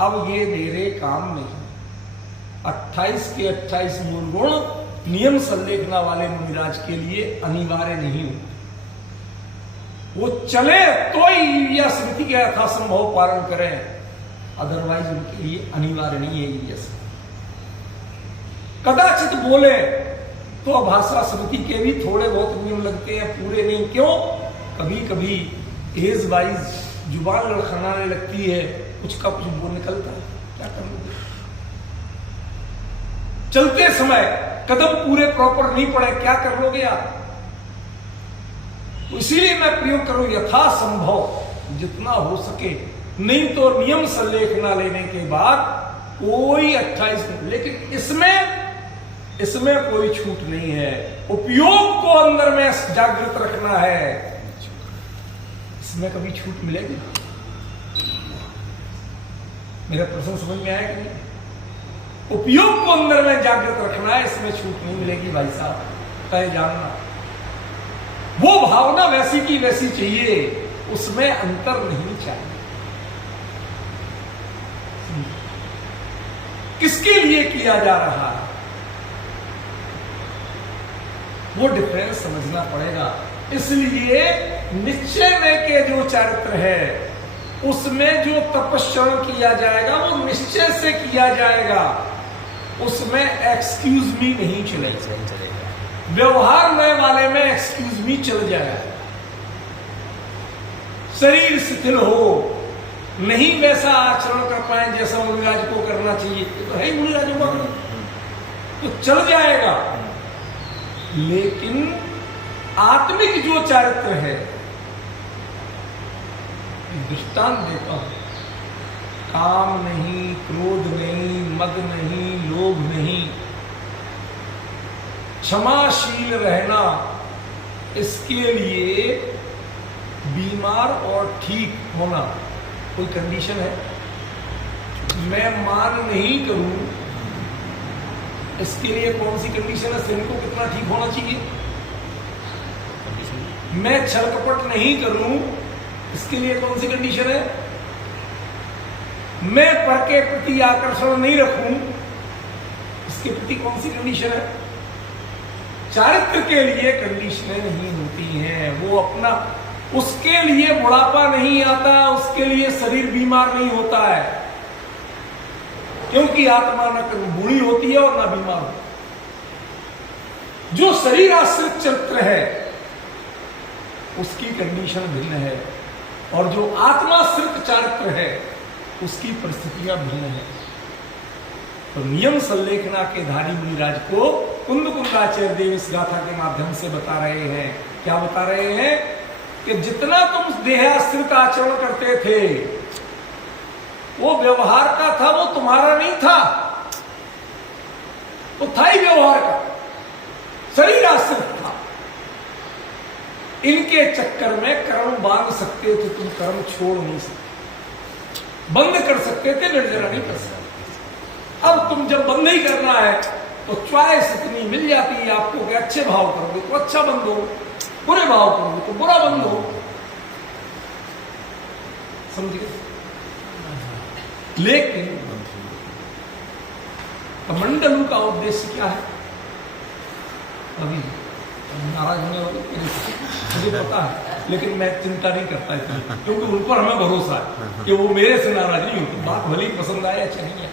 अब ये मेरे काम नहीं। 28 के 28 मूल गुण नियम संलेखना वाले मुनिराज के लिए अनिवार्य नहीं होते। वो चले तो ही या स्मृति के यथासंभव पालन करें, अदरवाइज उनके लिए अनिवार्य नहीं है ये। कदाचित बोले तो भाषा स्मृति के भी थोड़े बहुत नियम लगते हैं, पूरे नहीं। क्यों? कभी कभी एज वाइज जुबान लड़खड़ाने लगती है, कुछ का कुछ बोल निकलता है, क्या कर लोगे? चलते समय कदम पूरे प्रॉपर नहीं पड़े, क्या कर लोगे आप? तो इसीलिए मैं प्रयोग करूं यथासंभव जितना हो सके, नहीं तो नियम संलेखना लेने के बाद कोई 28, लेकिन इसमें कोई छूट नहीं है। उपयोग को अंदर में जागृत रखना है, इसमें कभी छूट मिलेगी? मेरा प्रश्न समझ में आया कि नहीं? उपयोग को अंदर में जागृत रखना है, इसमें छूट नहीं मिलेगी भाई साहब, तय जानना। वो भावना वैसी की वैसी चाहिए, उसमें अंतर नहीं चाहिए। किसके लिए किया जा रहा है, वो डिफरेंस समझना पड़ेगा। इसलिए निश्चय में के जो चरित्र है, उसमें जो तपस्या किया जाएगा वो निश्चय से किया जाएगा, उसमें एक्सक्यूज मी नहीं चलेगा। व्यवहार में वाले में एक्सक्यूज मी चल जाएगा। शरीर शिथिल हो, नहीं वैसा आचरण कर पाए जैसा मुनिराज को करना चाहिए, तो है ही मुनिराजों का, तो चल जाएगा। लेकिन आत्मिक जो चारित्र है, दृष्टांत देता हूं, काम नहीं, क्रोध नहीं, मद नहीं, लोभ नहीं, क्षमाशील रहना, इसके लिए बीमार और ठीक होना कोई कंडीशन है? मैं मान नहीं करूं, इसके लिए कौन सी कंडीशन है? शरीर को कितना ठीक होना चाहिए? मैं छल कपट नहीं करूं, इसके लिए कौन सी कंडीशन है? मैं पर के प्रति आकर्षण नहीं रखूं, इसके प्रति कौन सी कंडीशन है? चारित्र के लिए कंडीशनें नहीं होती हैं। वो अपना, उसके लिए बुढ़ापा नहीं आता, उसके लिए शरीर बीमार नहीं होता है, क्योंकि आत्मा न बूढ़ी होती है और ना बीमार होती। जो शरीर आश्रित चरित्र है उसकी कंडीशन भिन्न है, और जो आत्माश्रित चारित्र है उसकी परिस्थितियां भिन्न है। तो नियम संलेखना के धारी मुनिराज को कुंद कुंदाचार्य देव इस गाथा के माध्यम से बता रहे हैं। क्या बता रहे हैं? कि जितना तुम देहाश्रित आचरण करते थे वो व्यवहार का था, वो तुम्हारा नहीं था, वो था ही व्यवहार का, शरीर आश्रित था। इनके चक्कर में कर्म बांध सकते थे, तुम कर्म छोड़ नहीं सकते, बंद कर सकते थे, निर्जरा नहीं कर सकते। अब तुम जब बंद नहीं करना है तो चॉइस इतनी मिल जाती है आपको कि अच्छे भाव करोगे तो अच्छा बंद हो, बुरे भाव करोगे तो बुरा बंद हो। समझिए? लेकिन कमंडलू का उद्देश्य क्या है? अभी नाराज होने वाले मुझे पता है, लेकिन मैं चिंता नहीं करता इतना, क्योंकि उन पर हमें भरोसा है कि वो मेरे से नाराज नहीं होते। बात भली पसंद आए अच्छा नहीं है।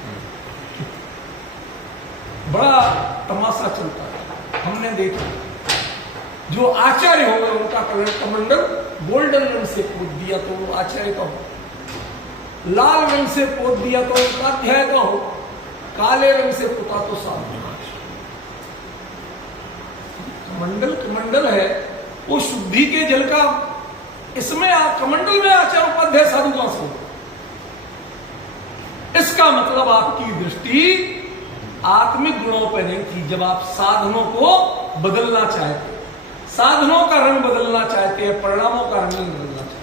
बड़ा तमाशा चलता है, हमने देखा जो आचार्य हो गए उनका कमंडल गोल्डन रंग से पूछ दिया तो वो आचार्य का हो, लाल रंग से पोत दिया तो उपाध्याय का हो, काले रंग से पुता तो साधु। कमंडल है वो शुद्धि के जल का, इसमें कमंडल में आचार्य उपाध्याय साधु कहां से? इसका मतलब आपकी दृष्टि आत्मिक गुणों पर नहीं थी। जब आप साधनों को बदलना चाहते, साधनों का रंग बदलना चाहते हैं, परिणामों का रंग नहीं बदलना चाहते।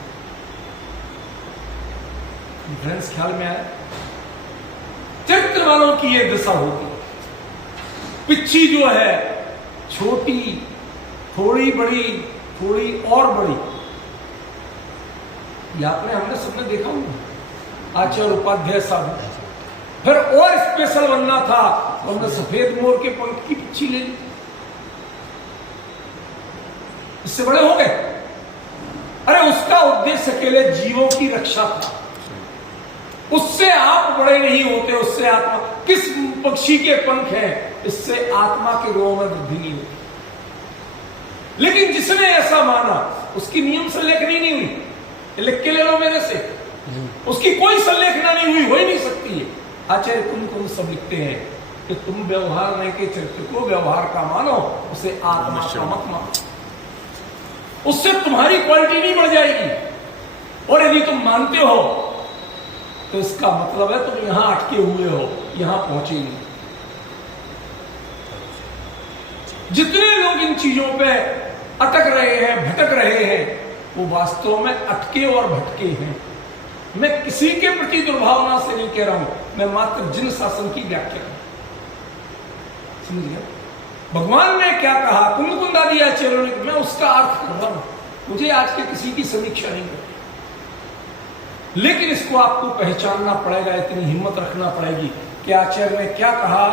फ्रेंड्स, ख्याल में आया? चरित्र वालों की यह दशा होगी। पिच्छी जो है छोटी, थोड़ी बड़ी, थोड़ी और बड़ी, ये आपने हमने सबने देखा होगा। आचार्य उपाध्याय साधु, फिर और स्पेशल बनना था तो हमने सफेद मोर के पंख की पिच्छी ले ली, इससे बड़े हो गए। अरे उसका उद्देश्य अकेले जीवों की रक्षा था, उससे आप बड़े नहीं होते, उससे आत्मा, किस पक्षी के पंख हैं, इससे आत्मा के रोगों में वृद्धि नहीं होती। लेकिन जिसने ऐसा माना उसकी नियम संलेखनी नहीं हुई, लिख के ले लो मेरे से, उसकी कोई संलेखना नहीं हुई, हो ही नहीं सकती है। आचार्य तुम सब लिखते हैं कि तुम व्यवहार नहीं के चरित्र को व्यवहार का मानो, उसे आत्मा का मत मानो, उससे तुम्हारी क्वालिटी नहीं बढ़ जाएगी। और यदि तुम मानते हो तो इसका मतलब है तुम यहां अटके हुए हो, यहां पहुंचे नहीं। जितने लोग इन चीजों पे अटक रहे हैं, भटक रहे हैं, वो वास्तव में अटके और भटके हैं। मैं किसी के प्रति दुर्भावना से नहीं कह रहा हूं, मैं मात्र जिन शासन की व्याख्या कर, समझ गया? भगवान ने क्या कहा, कुंद आदि आचार्यों ने, मैं उसका अर्थ कर रहा हूं। मुझे आज के किसी की समीक्षा नहीं करती, लेकिन इसको आपको पहचानना पड़ेगा, इतनी हिम्मत रखना पड़ेगी कि आचार्य ने क्या कहा।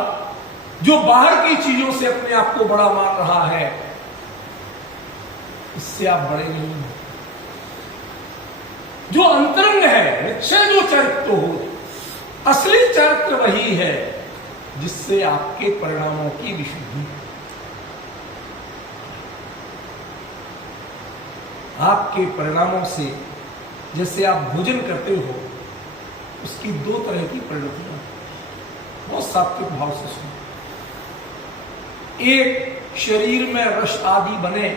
जो बाहर की चीजों से अपने आप को बड़ा मान रहा है, इससे आप बड़े नहीं हो। जो अंतरंग है, निश्चय जो चरित्र हो, असली चरित्र वही है जिससे आपके परिणामों की विशुद्धि। आपके परिणामों से, जैसे आप भोजन करते हो, उसकी दो तरह की परिणतियां, बहुत सात्विक भाव से सुनो। एक, शरीर में रस आदि बने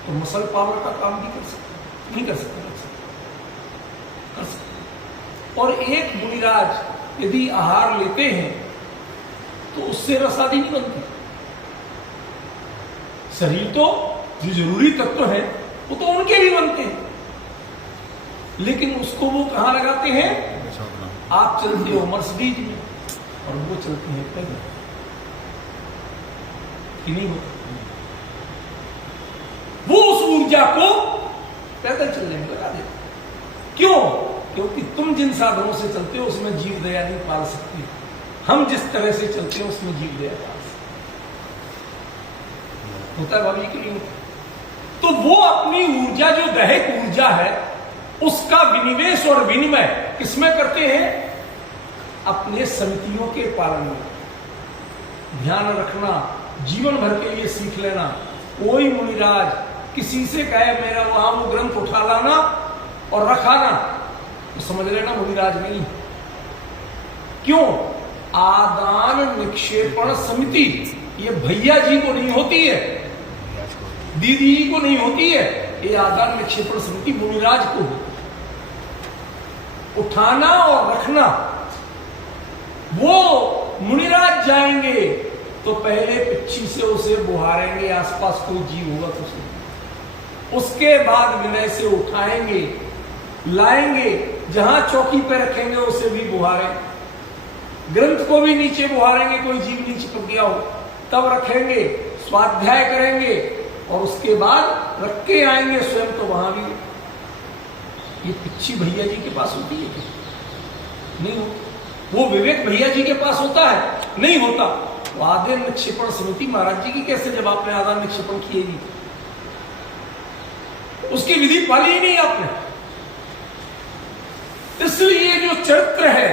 तो मसल पावर का काम भी कर सकते, नहीं कर सकते, कर सकते। और एक, मुनिराज यदि आहार लेते हैं तो उससे रस आदि नहीं बनती। शरीर तो जो जरूरी तत्व है वो तो उनके भी बनते हैं, लेकिन उसको वो कहां लगाते हैं? आप चलते हो मर्सिडीज में और वो चलते हैं पैदल, कि नहीं होता? वो उस ऊर्जा को पैदल चलने में लगा देते। क्यों? क्योंकि तुम जिन साधनों से चलते हो उसमें जीव दया नहीं पाल सकती, हम जिस तरह से चलते हैं उसमें जीव दया पाल सकते। होता है भाभी के लिए। तो वो अपनी ऊर्जा, जो दैहिक ऊर्जा है, उसका विनिवेश और विनिमय किसमें करते हैं? अपने समितियों के पालन में। ध्यान रखना, जीवन भर के लिए सीख लेना। कोई मुनिराज किसी से कहे मेरा वहां वो ग्रंथ उठा लाना और रखाना, तो समझ लेना मुनिराज नहीं। क्यों? आदान निक्षेपण समिति ये भैया जी को नहीं होती है, दीदी जी को नहीं होती है, ये आदान निक्षेपण समिति मुनिराज को होती। उठाना और रखना, वो मुनिराज जाएंगे तो पहले पिच्छी से उसे बुहारेंगे, आसपास कोई जीव होगा तो उसके बाद विनय से उठाएंगे, लाएंगे, जहां चौकी पे रखेंगे उसे भी बुहारेंगे, ग्रंथ को भी नीचे बुहारेंगे, कोई जीव नीचे पक गया हो तब रखेंगे, स्वाध्याय करेंगे और उसके बाद रख के आएंगे स्वयं, तो वहां भी ये पिच्छी भैया जी के पास होती है क्या? नहीं होती। वो विवेक भैया जी के पास होता है? नहीं होता। तो आदान निक्षेपण समिति महाराज जी की कैसे, जब आपने आदान निक्षेपण किए नहीं, उसकी विधि पाली ही नहीं आपने। इसलिए जो चरित्र है,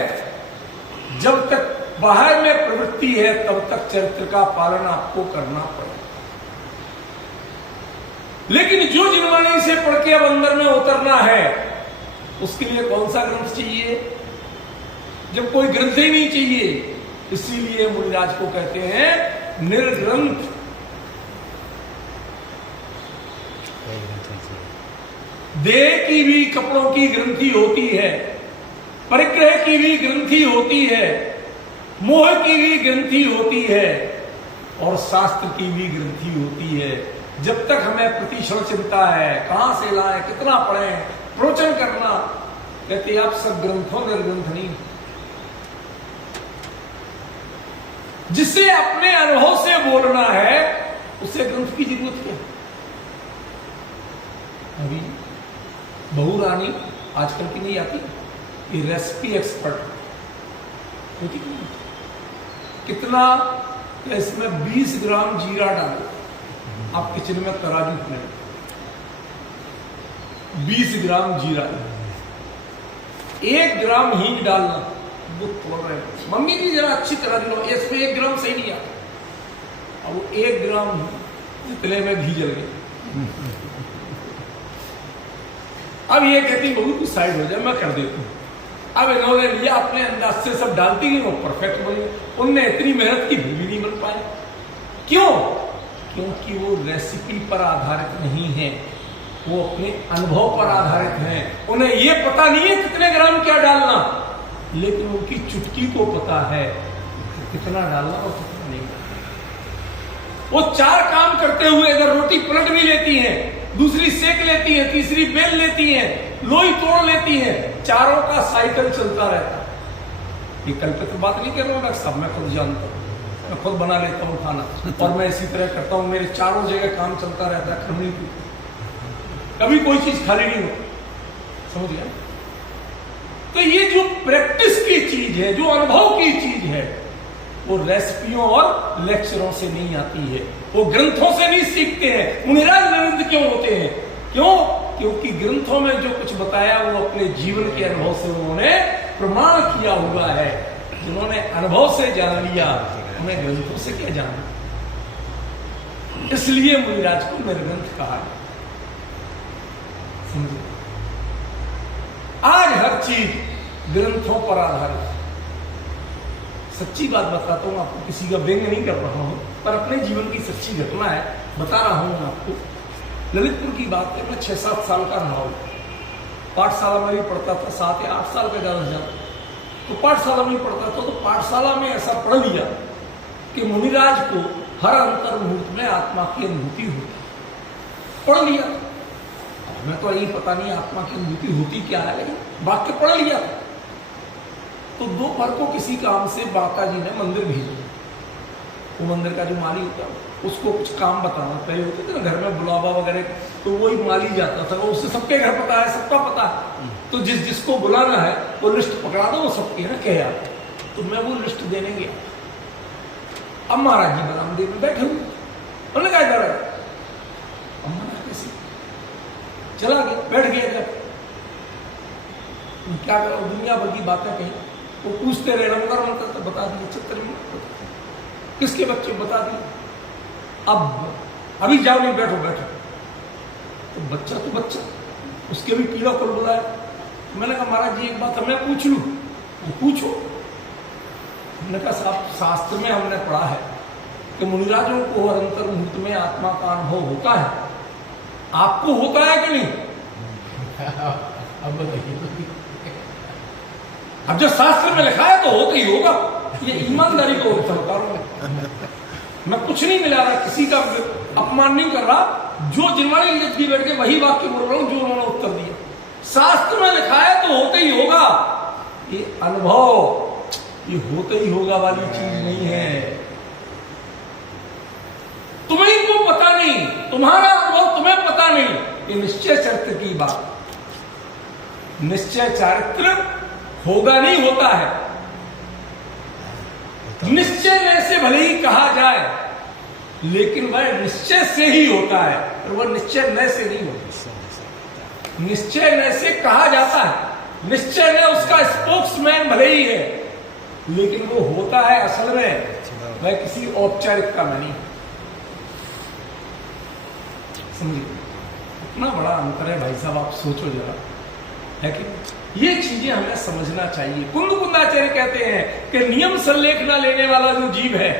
जब तक बाहर में प्रवृत्ति है तब तक चरित्र का पालन आपको करना पड़ेगा। लेकिन जो जिनवाणी से पढ़ के अब अंदर में उतरना है, उसके लिए कौन सा ग्रंथ चाहिए, जब कोई ग्रंथ ही नहीं चाहिए। इसीलिए मुनिराज को कहते हैं निर्ग्रंथ। देह की भी कपड़ों की ग्रंथि होती है, परिग्रह की भी ग्रंथि होती है, मोह की भी ग्रंथि होती है, और शास्त्र की भी ग्रंथि होती है। जब तक हमें प्रतिक्षण चिंता है, कहां से लाएं, कितना पढ़ें, प्रवचन करना, कहते आप सब ग्रंथों निर्ग्रंथ नहीं। जिसे अपने अनुभव से बोलना है उसे ग्रंथ की जरूरत क्या। अभी बहू रानी आजकल की नहीं आती, ये रेसिपी एक्सपर्ट होती, कितना इसमें 20 ग्राम जीरा डालो, आप किचन में तराजू में 20 ग्राम जीरा, 1 ग्राम हींग डालना, वो तोड़ रहे मम्मी जी जरा अच्छी तरह लो, इसमें 1 ग्राम सही नहीं आता। अब वो 1 ग्राम तले में घी जल गया। अब ये कहती बहू तू साइड हो जाए, मैं कर देती हूँ। अब इन्होंने लिया अपने अंदाज से सब डालती गई, वो परफेक्ट बनी। उनने इतनी मेहनत की भी नहीं बन पाए। क्यों? क्योंकि वो रेसिपी पर आधारित नहीं है, वो अपने अनुभव पर आधारित है। उन्हें ये पता नहीं है कितने ग्राम क्या डालना, लेकिन उनकी चुटकी को पता है कितना डालना और कितना नहीं डालना। वो 4 काम करते हुए अगर रोटी पलट भी लेती हैं, दूसरी सेक लेती हैं, तीसरी बेल लेती हैं, लोई तोड़ लेती हैं, चारों का साइकिल चलता रहता है। ये कल्पित बात नहीं कर रहा हूं डॉक्टर साहब, मैं खुद जानता हूं, मैं खुद बना लेता हूं खाना, और मैं इसी तरह करता हूं। मेरे चारों जगह काम चलता रहता है, खमनी की कभी कोई चीज खाली नहीं होती, समझ गया। तो ये जो प्रैक्टिस की चीज है, जो अनुभव की चीज है, वो रेसिपियों और लेक्चरों से नहीं आती है, वो ग्रंथों से नहीं सीखते हैं। मुनिराज नरेंद्र क्यों होते हैं? क्यों? क्योंकि ग्रंथों में जो कुछ बताया वो अपने जीवन के अनुभव से उन्होंने प्रमाण किया हुआ है। जिन्होंने अनुभव से जान लिया, उन्हें ग्रंथों से क्या जानना। इसलिए मुनिराज को निर्ग्रंथ कहा है। समझे? आज हर चीज ग्रंथों पर आधारित है। सच्ची बात बताता हूं आपको, किसी का व्यंग नहीं कर रहा हूं, पर अपने जीवन की सच्ची घटना है, बता रहा हूं आपको। ललितपुर की बात है, मैं 6-7 साल का रहा हूं, पाठशाला में भी पढ़ता था, 7 या 8 साल का ज्यादा से ज्यादा। तो पाठशाला में पढ़ता था, तो पाठशाला में ऐसा पढ़ लिया कि मुनिराज को हर अंतर मुहूर्त में आत्मा की अनुभूति होती। पढ़ लिया, मैं तो यही पता नहीं आत्मा की अनुभूति होती क्या है, लेकिन वाक्य पढ़ लिया। तो दोपहर को किसी काम से बाका जी ने मंदिर भेजा। वो मंदिर का जो माली होता है उसको कुछ काम बताना, पहले होते थे ना घर में बुलावा वगैरह, तो वही माली जाता था, वो उससे सबके घर पता है, सबका पता है। तो जिसको बुलाना है वो लिस्ट पकड़ा दो, वो सबके ना कह आते। तो मैं वो लिस्ट देने गया। अब महाराज जी बरामदे में बैठे हुए, उन्होंने कहा जा रहा है, कैसे चला गया, बैठ गया। जब क्या करो, दुनिया भर की बातें कही, वो पूछते रहे, नमगर मन करते बता दिए, चित्र किसके बच्चे बता दिए। अब अभी जाओ, नहीं बैठो बैठो। तो बच्चा उसके भी पीड़ा को बुलाया। मैंने कहा महाराज जी एक बात मैं पूछ लूं? तो पूछो। हमने कहा साहब शास्त्र में हमने पढ़ा है कि मुनिराजों को हर अंतर मुहूर्त में आत्मा का अनुभव होता है, आपको होता है कि नहीं? अब बताइए। अब जो शास्त्र में लिखा है तो होता ही होगा, ये ईमानदारी को सरकार में मैं कुछ नहीं मिला रहा, किसी का अपमान नहीं कर रहा। जो जिन्होंने लिख बैठ के वही वाक्य बोल रहा हूं जो उन्होंने उत्तर दिया। शास्त्र में लिखा है तो होता ही होगा, ये अनुभव ये होता ही होगा वाली चीज नहीं है। तुम्हें को पता नहीं, तुम्हारा अनुभव तुम्हें पता नहीं, ये निश्चय चरित्र की बात। निश्चय चारित्र होगा नहीं, होता है। निश्चय में से भले ही कहा जाए, लेकिन वह निश्चय से ही होता है, और वह निश्चय न से नहीं होता। निश्चय न से कहा जाता है, निश्चय में उसका स्पोक्समैन भले ही है, लेकिन वो होता है असल में वह किसी औपचारिकता में नहीं। समझिए, इतना बड़ा अंतर है भाई साहब, आप सोचो जरा। है कि ये चीजें हमें समझना चाहिए। कुंदकुंदाचार्य कहते हैं कि नियम संलेखना लेने वाला जो जीव है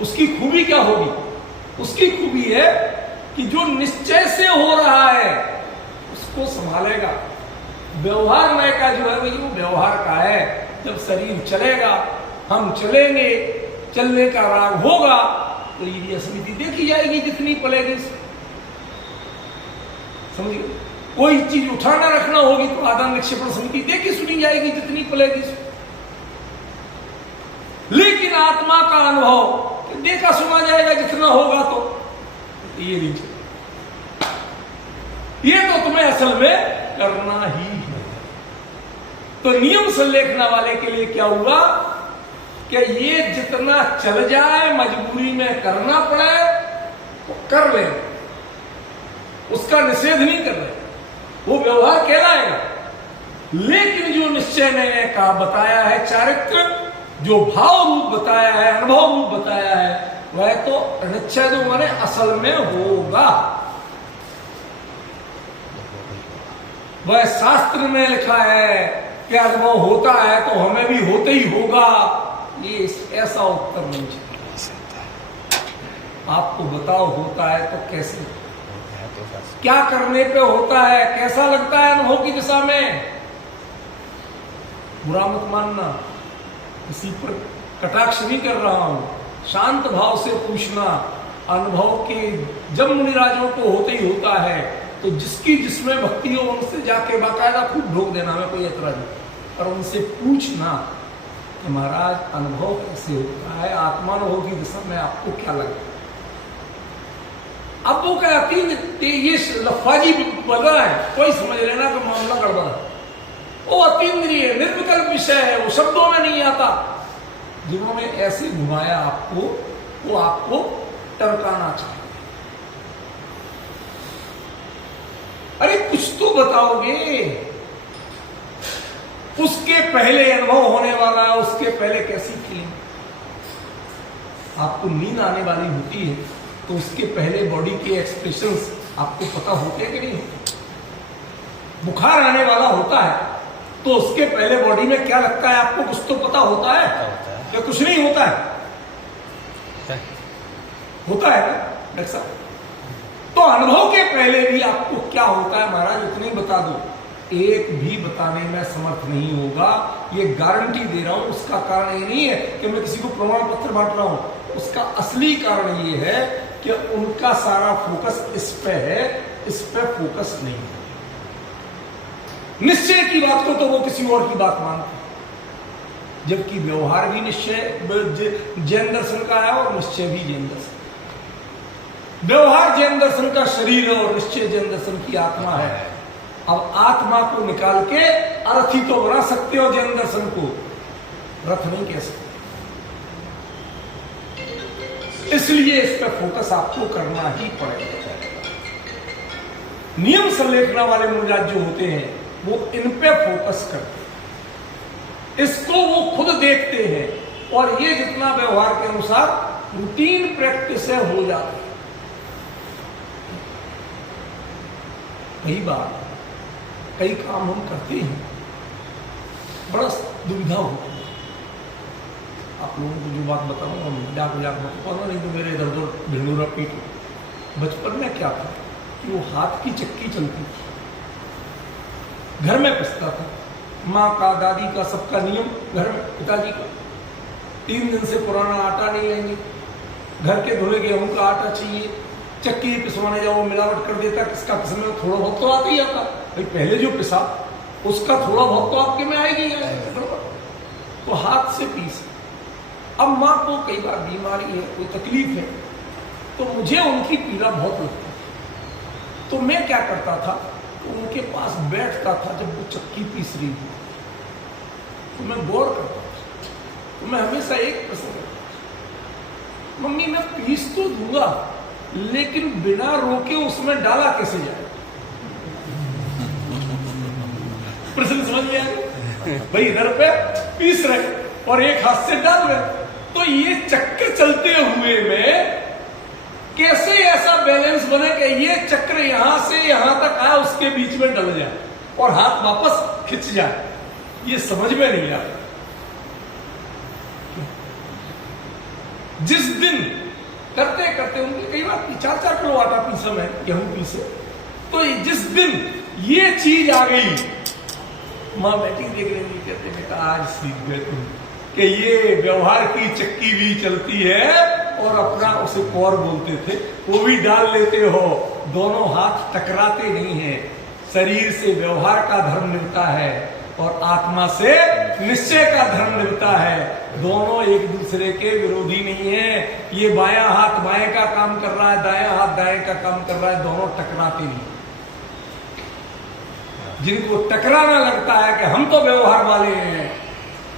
उसकी खूबी क्या होगी? उसकी खूबी है कि जो निश्चय से हो रहा है उसको संभालेगा। व्यवहार मय का जो है वो व्यवहार का है। जब शरीर चलेगा, हम चलेंगे, चलने का राग होगा तो ये समिति देखी जाएगी जितनी पलेगी। समझिए, कोई चीज उठाना रखना होगी तो आदान निक्षेपण समिति देखी सुनी जाएगी जितनी पलेगी। लेकिन आत्मा का अनुभव देखा सुना जाएगा जितना होगा। तो ये रीजन, ये तो तुम्हें असल में करना ही है। तो नियम संलेखना वाले के लिए क्या हुआ कि ये जितना चल जाए, मजबूरी में करना पड़े तो कर ले, उसका निषेध नहीं कर रहे, वो व्यवहार कहलाएगा। लेकिन जो निश्चय ने कहा बताया है, चारित्र जो भाव रूप बताया है, अनुभव रूप बताया है, वह तो निश्चय जो माने असल में होगा। वह शास्त्र में लिखा है कि अनुभव होता है तो हमें भी होते ही होगा, ये ऐसा उत्तर नहीं चाहिए। आपको बताओ होता है तो कैसे, क्या करने पे होता है, कैसा लगता है अनुभव की दिशा में। बुरा मत मानना, किसी पर कटाक्ष नहीं कर रहा हूं, शांत भाव से पूछना। अनुभव के जब मुनिराजों को होते ही होता है तो जिसकी जिसमें भक्ति हो उनसे जाके बाकायदा खूब ढोक देना, में कोई ऐतराज नहीं, पर उनसे पूछना कि महाराज अनुभव कैसे होता है, आत्मानुभव की दिशा में आपको क्या लगता है। अब वो क्या ये लफाजी बन रहा है, कोई समझ लेना कि मामला गड़बड़ है। वो अतीन्द्रिय निर्विकल्प विषय है, वो शब्दों में नहीं आता। जिन्होंने ऐसे घुमाया आपको, वो आपको टरकाना चाहिए। अरे कुछ तो बताओगे, उसके पहले अनुभव होने वाला है, उसके पहले कैसी फीलिंग। आपको नींद आने वाली होती है तो उसके पहले बॉडी के एक्सप्रेशंस आपको पता होते हैं कि नहीं होते। बुखार आने वाला होता है तो उसके पहले बॉडी में क्या लगता है आपको कुछ तो पता होता है या कुछ नहीं होता है? होता है ना डॉक्टर साहब? तो अनुभव के पहले भी आपको क्या होता है महाराज उतना ही बता दो, एक भी बताने में समर्थ नहीं होगा, ये गारंटी दे रहा हूं। उसका कारण ये नहीं है कि मैं किसी को प्रमाण पत्र बांट रहा हूं, उसका असली कारण ये है कि उनका सारा फोकस इस पे है, इस पे फोकस नहीं है। निश्चय की बात को तो वो किसी और की बात मानते हैं, जबकि व्यवहार भी निश्चय जैन दर्शन का है और निश्चय भी जैन दर्शन। व्यवहार जैन दर्शन का शरीर है और निश्चय जैन दर्शन की आत्मा है। अब आत्मा को निकाल के अरथी तो बना सकते हो जैन दर्शन को, रथ नहीं कह सकते। इसलिए इस पर फोकस आपको करना ही पड़ेगा। नियम संलेखना वाले मुनिराज जो होते हैं वो इन पे फोकस करते हैं, इसको वो खुद देखते हैं और ये जितना व्यवहार के अनुसार रूटीन प्रैक्टिस है हो जाती है। कई बार कई काम हम करते हैं, बड़ा दुविधा होती है। आप लोगों को जो बात बताऊंगा मजाक बताऊंगा, नहीं तो मेरे इधर उधर ढिंडोरा पीट। बचपन में क्या था कि वो हाथ की चक्की चलती थी, घर में पिसता था, माँ का दादी का सबका नियम, घर में पिताजी का 3 दिन से पुराना आटा नहीं लेंगे, घर के धुले गेहूं का आटा चाहिए, चक्की पिसवाने जाओ मिलावट कर देता, किसका पिसने में थोड़ा बहुत तो आता ही आता भाई, पहले जो पिसा उसका थोड़ा बहुत तो आपके में आएगी, तो हाथ से पीस। अब माँ को कई बार बीमारी है, कोई तकलीफ है, तो मुझे उनकी पीड़ा बहुत लगती थी। तो मैं क्या करता था, उनके पास बैठता था जब वो चक्की पीस रही थी, तो मैं गौर करता था। तो मैं हमेशा एक प्रश्न करता था, मम्मी मैं पीस तो दूंगा लेकिन बिना रोके उसमें डाला कैसे जाए? प्रश्न समझ में आया भाई? इधर पे पीस रहे और एक हाथ से डाल रहे, तो ये चक्कर चलते हुए में कैसे ऐसा बैलेंस बने कि ये चक्र यहां से यहां तक आया, उसके बीच में डल जाए? और हाथ वापस खिंच जाए, ये समझ में नहीं आता। जिस दिन करते करते उनके कई बार 4-4 किलो आटा पीसा मैं, गेहूं पीसे, तो जिस दिन ये चीज आ गई, माँ बैठी देख रही, कहते बेटा आज सीख गए तुम कि ये व्यवहार की चक्की भी चलती है, और अपना उसे कौर बोलते थे वो भी डाल लेते हो, दोनों हाथ टकराते नहीं है। शरीर से व्यवहार का धर्म मिलता है और आत्मा से निश्चय का धर्म मिलता है, दोनों एक दूसरे के विरोधी नहीं है। ये बायां हाथ बाएं का काम कर रहा है, दायां हाथ दाएं का काम कर रहा है, दोनों टकराते नहीं। जिनको टकराना लगता है कि हम तो व्यवहार वाले हैं,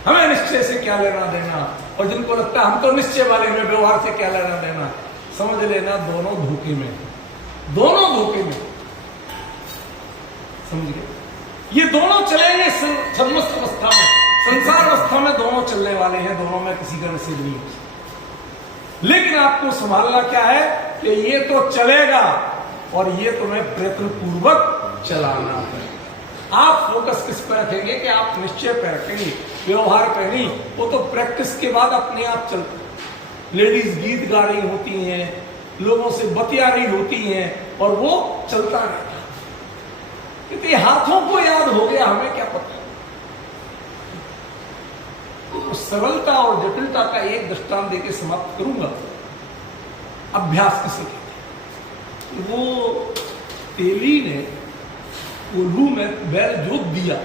हमें निश्चय से क्या लेना देना, और जिनको लगता है हम तो निश्चय वाले हैं, व्यवहार से क्या लेना देना, समझ लेना दोनों धोखे में, दोनों धोखे में। समझ गए? ये दोनों चलेंगे छद्मस्त अवस्था में, संसार अवस्था में दोनों चलने वाले हैं, दोनों में किसी का नसीब नहीं है। लेकिन आपको संभालना क्या है कि ये तो चलेगा और ये तुम्हें प्रयत्न पूर्वक चलाना है। आप फोकस किस पर रखेंगे कि आप निश्चय पर रखेंगे, व्यवहार पर नहीं। वो तो प्रैक्टिस के बाद अपने आप चलते। लेडीज गीत गा रही होती हैं, लोगों से बतिया रही होती हैं, और वो चलता रहता। इतने हाथों को याद हो गया, हमें क्या पता। तो सरलता और जटिलता का एक दृष्टांत देके समाप्त करूंगा। अभ्यास किसे कहते हैं? वो तेली ने कोल्हू में बैल जोत दिया,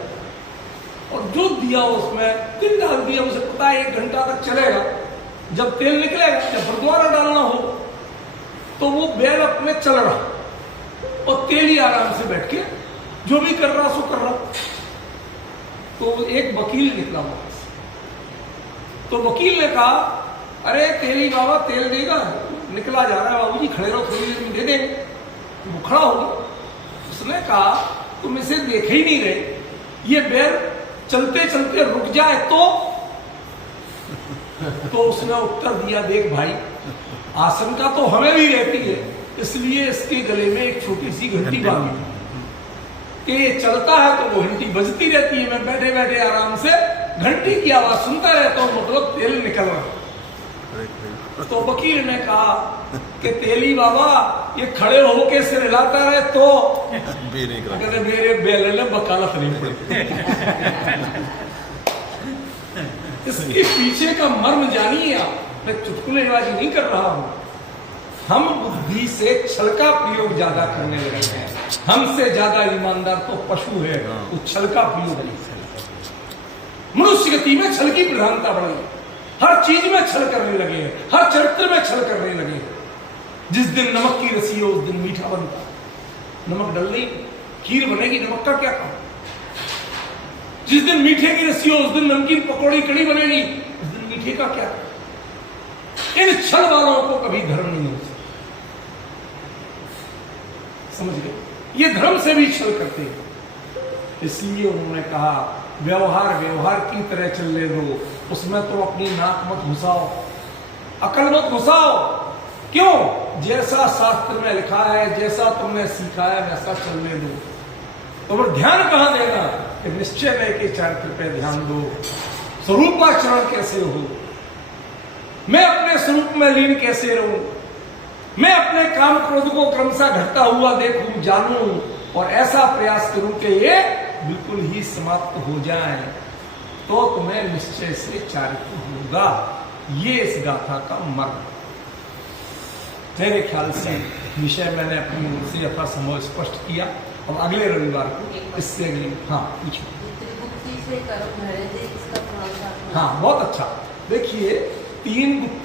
और जोत दिया उसमें तेल डाल दिया, उसे पता है 1 घंटा तक चलेगा। जब तेल निकलेगा, जब दोबारा डालना हो, तो वो बैल अपने चल रहा, और तेली आराम से बैठ के जो भी कर रहा सो कर रहा। तो एक वकील निकला वहां से, तो वकील ने कहा, अरे तेली बाबा तेल देगा? निकला जा रहा है, बाबूजी खड़े रहो, थोड़ी देर में दे देंगे। वो खड़ा हो गया। उसने कहा, तुम इसे देख ही नहीं रहे, ये बैल चलते चलते रुक जाए तो उसने उत्तर दिया, देख भाई, आशंका तो हमें भी रहती है, इसलिए इसके गले में एक छोटी सी घंटी बांधी कि ये चलता है तो वो घंटी बजती रहती है, मैं बैठे बैठे आराम से घंटी की आवाज सुनता रहता हूं, मतलब तेल निकल रहा। तो वकील ने कहा कि तेली बाबा ये खड़े होके सिर हिलाता रहे तो कहते मेरे बेले ने वकालत नहीं पड़ती। इसके पीछे का मर्म जानिए आप, मैं चुटकुलेबाजी नहीं कर रहा हूं। हम बुद्धि से छल का प्रयोग ज्यादा करने लगे हैं, हमसे ज्यादा ईमानदार तो पशु है, वो छल का प्रयोग नहीं। मनुष्य गति में छल की प्रधानता बढ़ी, हर चीज में छल करने लगे हैं, हर चरित्र में छल करने लगे हैं। जिस दिन नमक की रसी हो उस दिन मीठा बनता, नमक डल नहीं, खीर बनेगी, नमक का क्या काम। जिस दिन मीठे की रसी हो उस दिन नमकीन पकौड़ी कड़ी बनेगी, उस दिन मीठे का क्या। इन छल वालों को कभी धर्म नहीं हो सकता, समझ गए? ये धर्म से भी छल करते हैं। इसलिए उन्होंने कहा व्यवहार व्यवहार की तरह चलने दो, उसमें तुम अपनी नाक मत घुसाओ, अकल मत घुसाओ। क्यों? जैसा शास्त्र में लिखा है, जैसा तुमने सीखा है वैसा चलने दो। तो फिर ध्यान कहां देना? कि निश्चय लेके चारित्र पे ध्यान दो। स्वरूपाचरण कैसे हो, मैं अपने स्वरूप में लीन कैसे रहूं, मैं अपने काम क्रोध को क्रमशः घटता हुआ देखूं, जानूं, और ऐसा प्रयास करूं कि ये बिल्कुल ही समाप्त हो जाए, तो तुम्हें निश्चय से चारित्र होगा। ये इस गाथा का मर्म। मेरे ख्याल से विषय मैंने अपनी ओर से यथासंभव स्पष्ट किया। अब अगले रविवार को इससे अगले, हाँ पूछो। हाँ बहुत अच्छा। देखिए 3 गुत्ती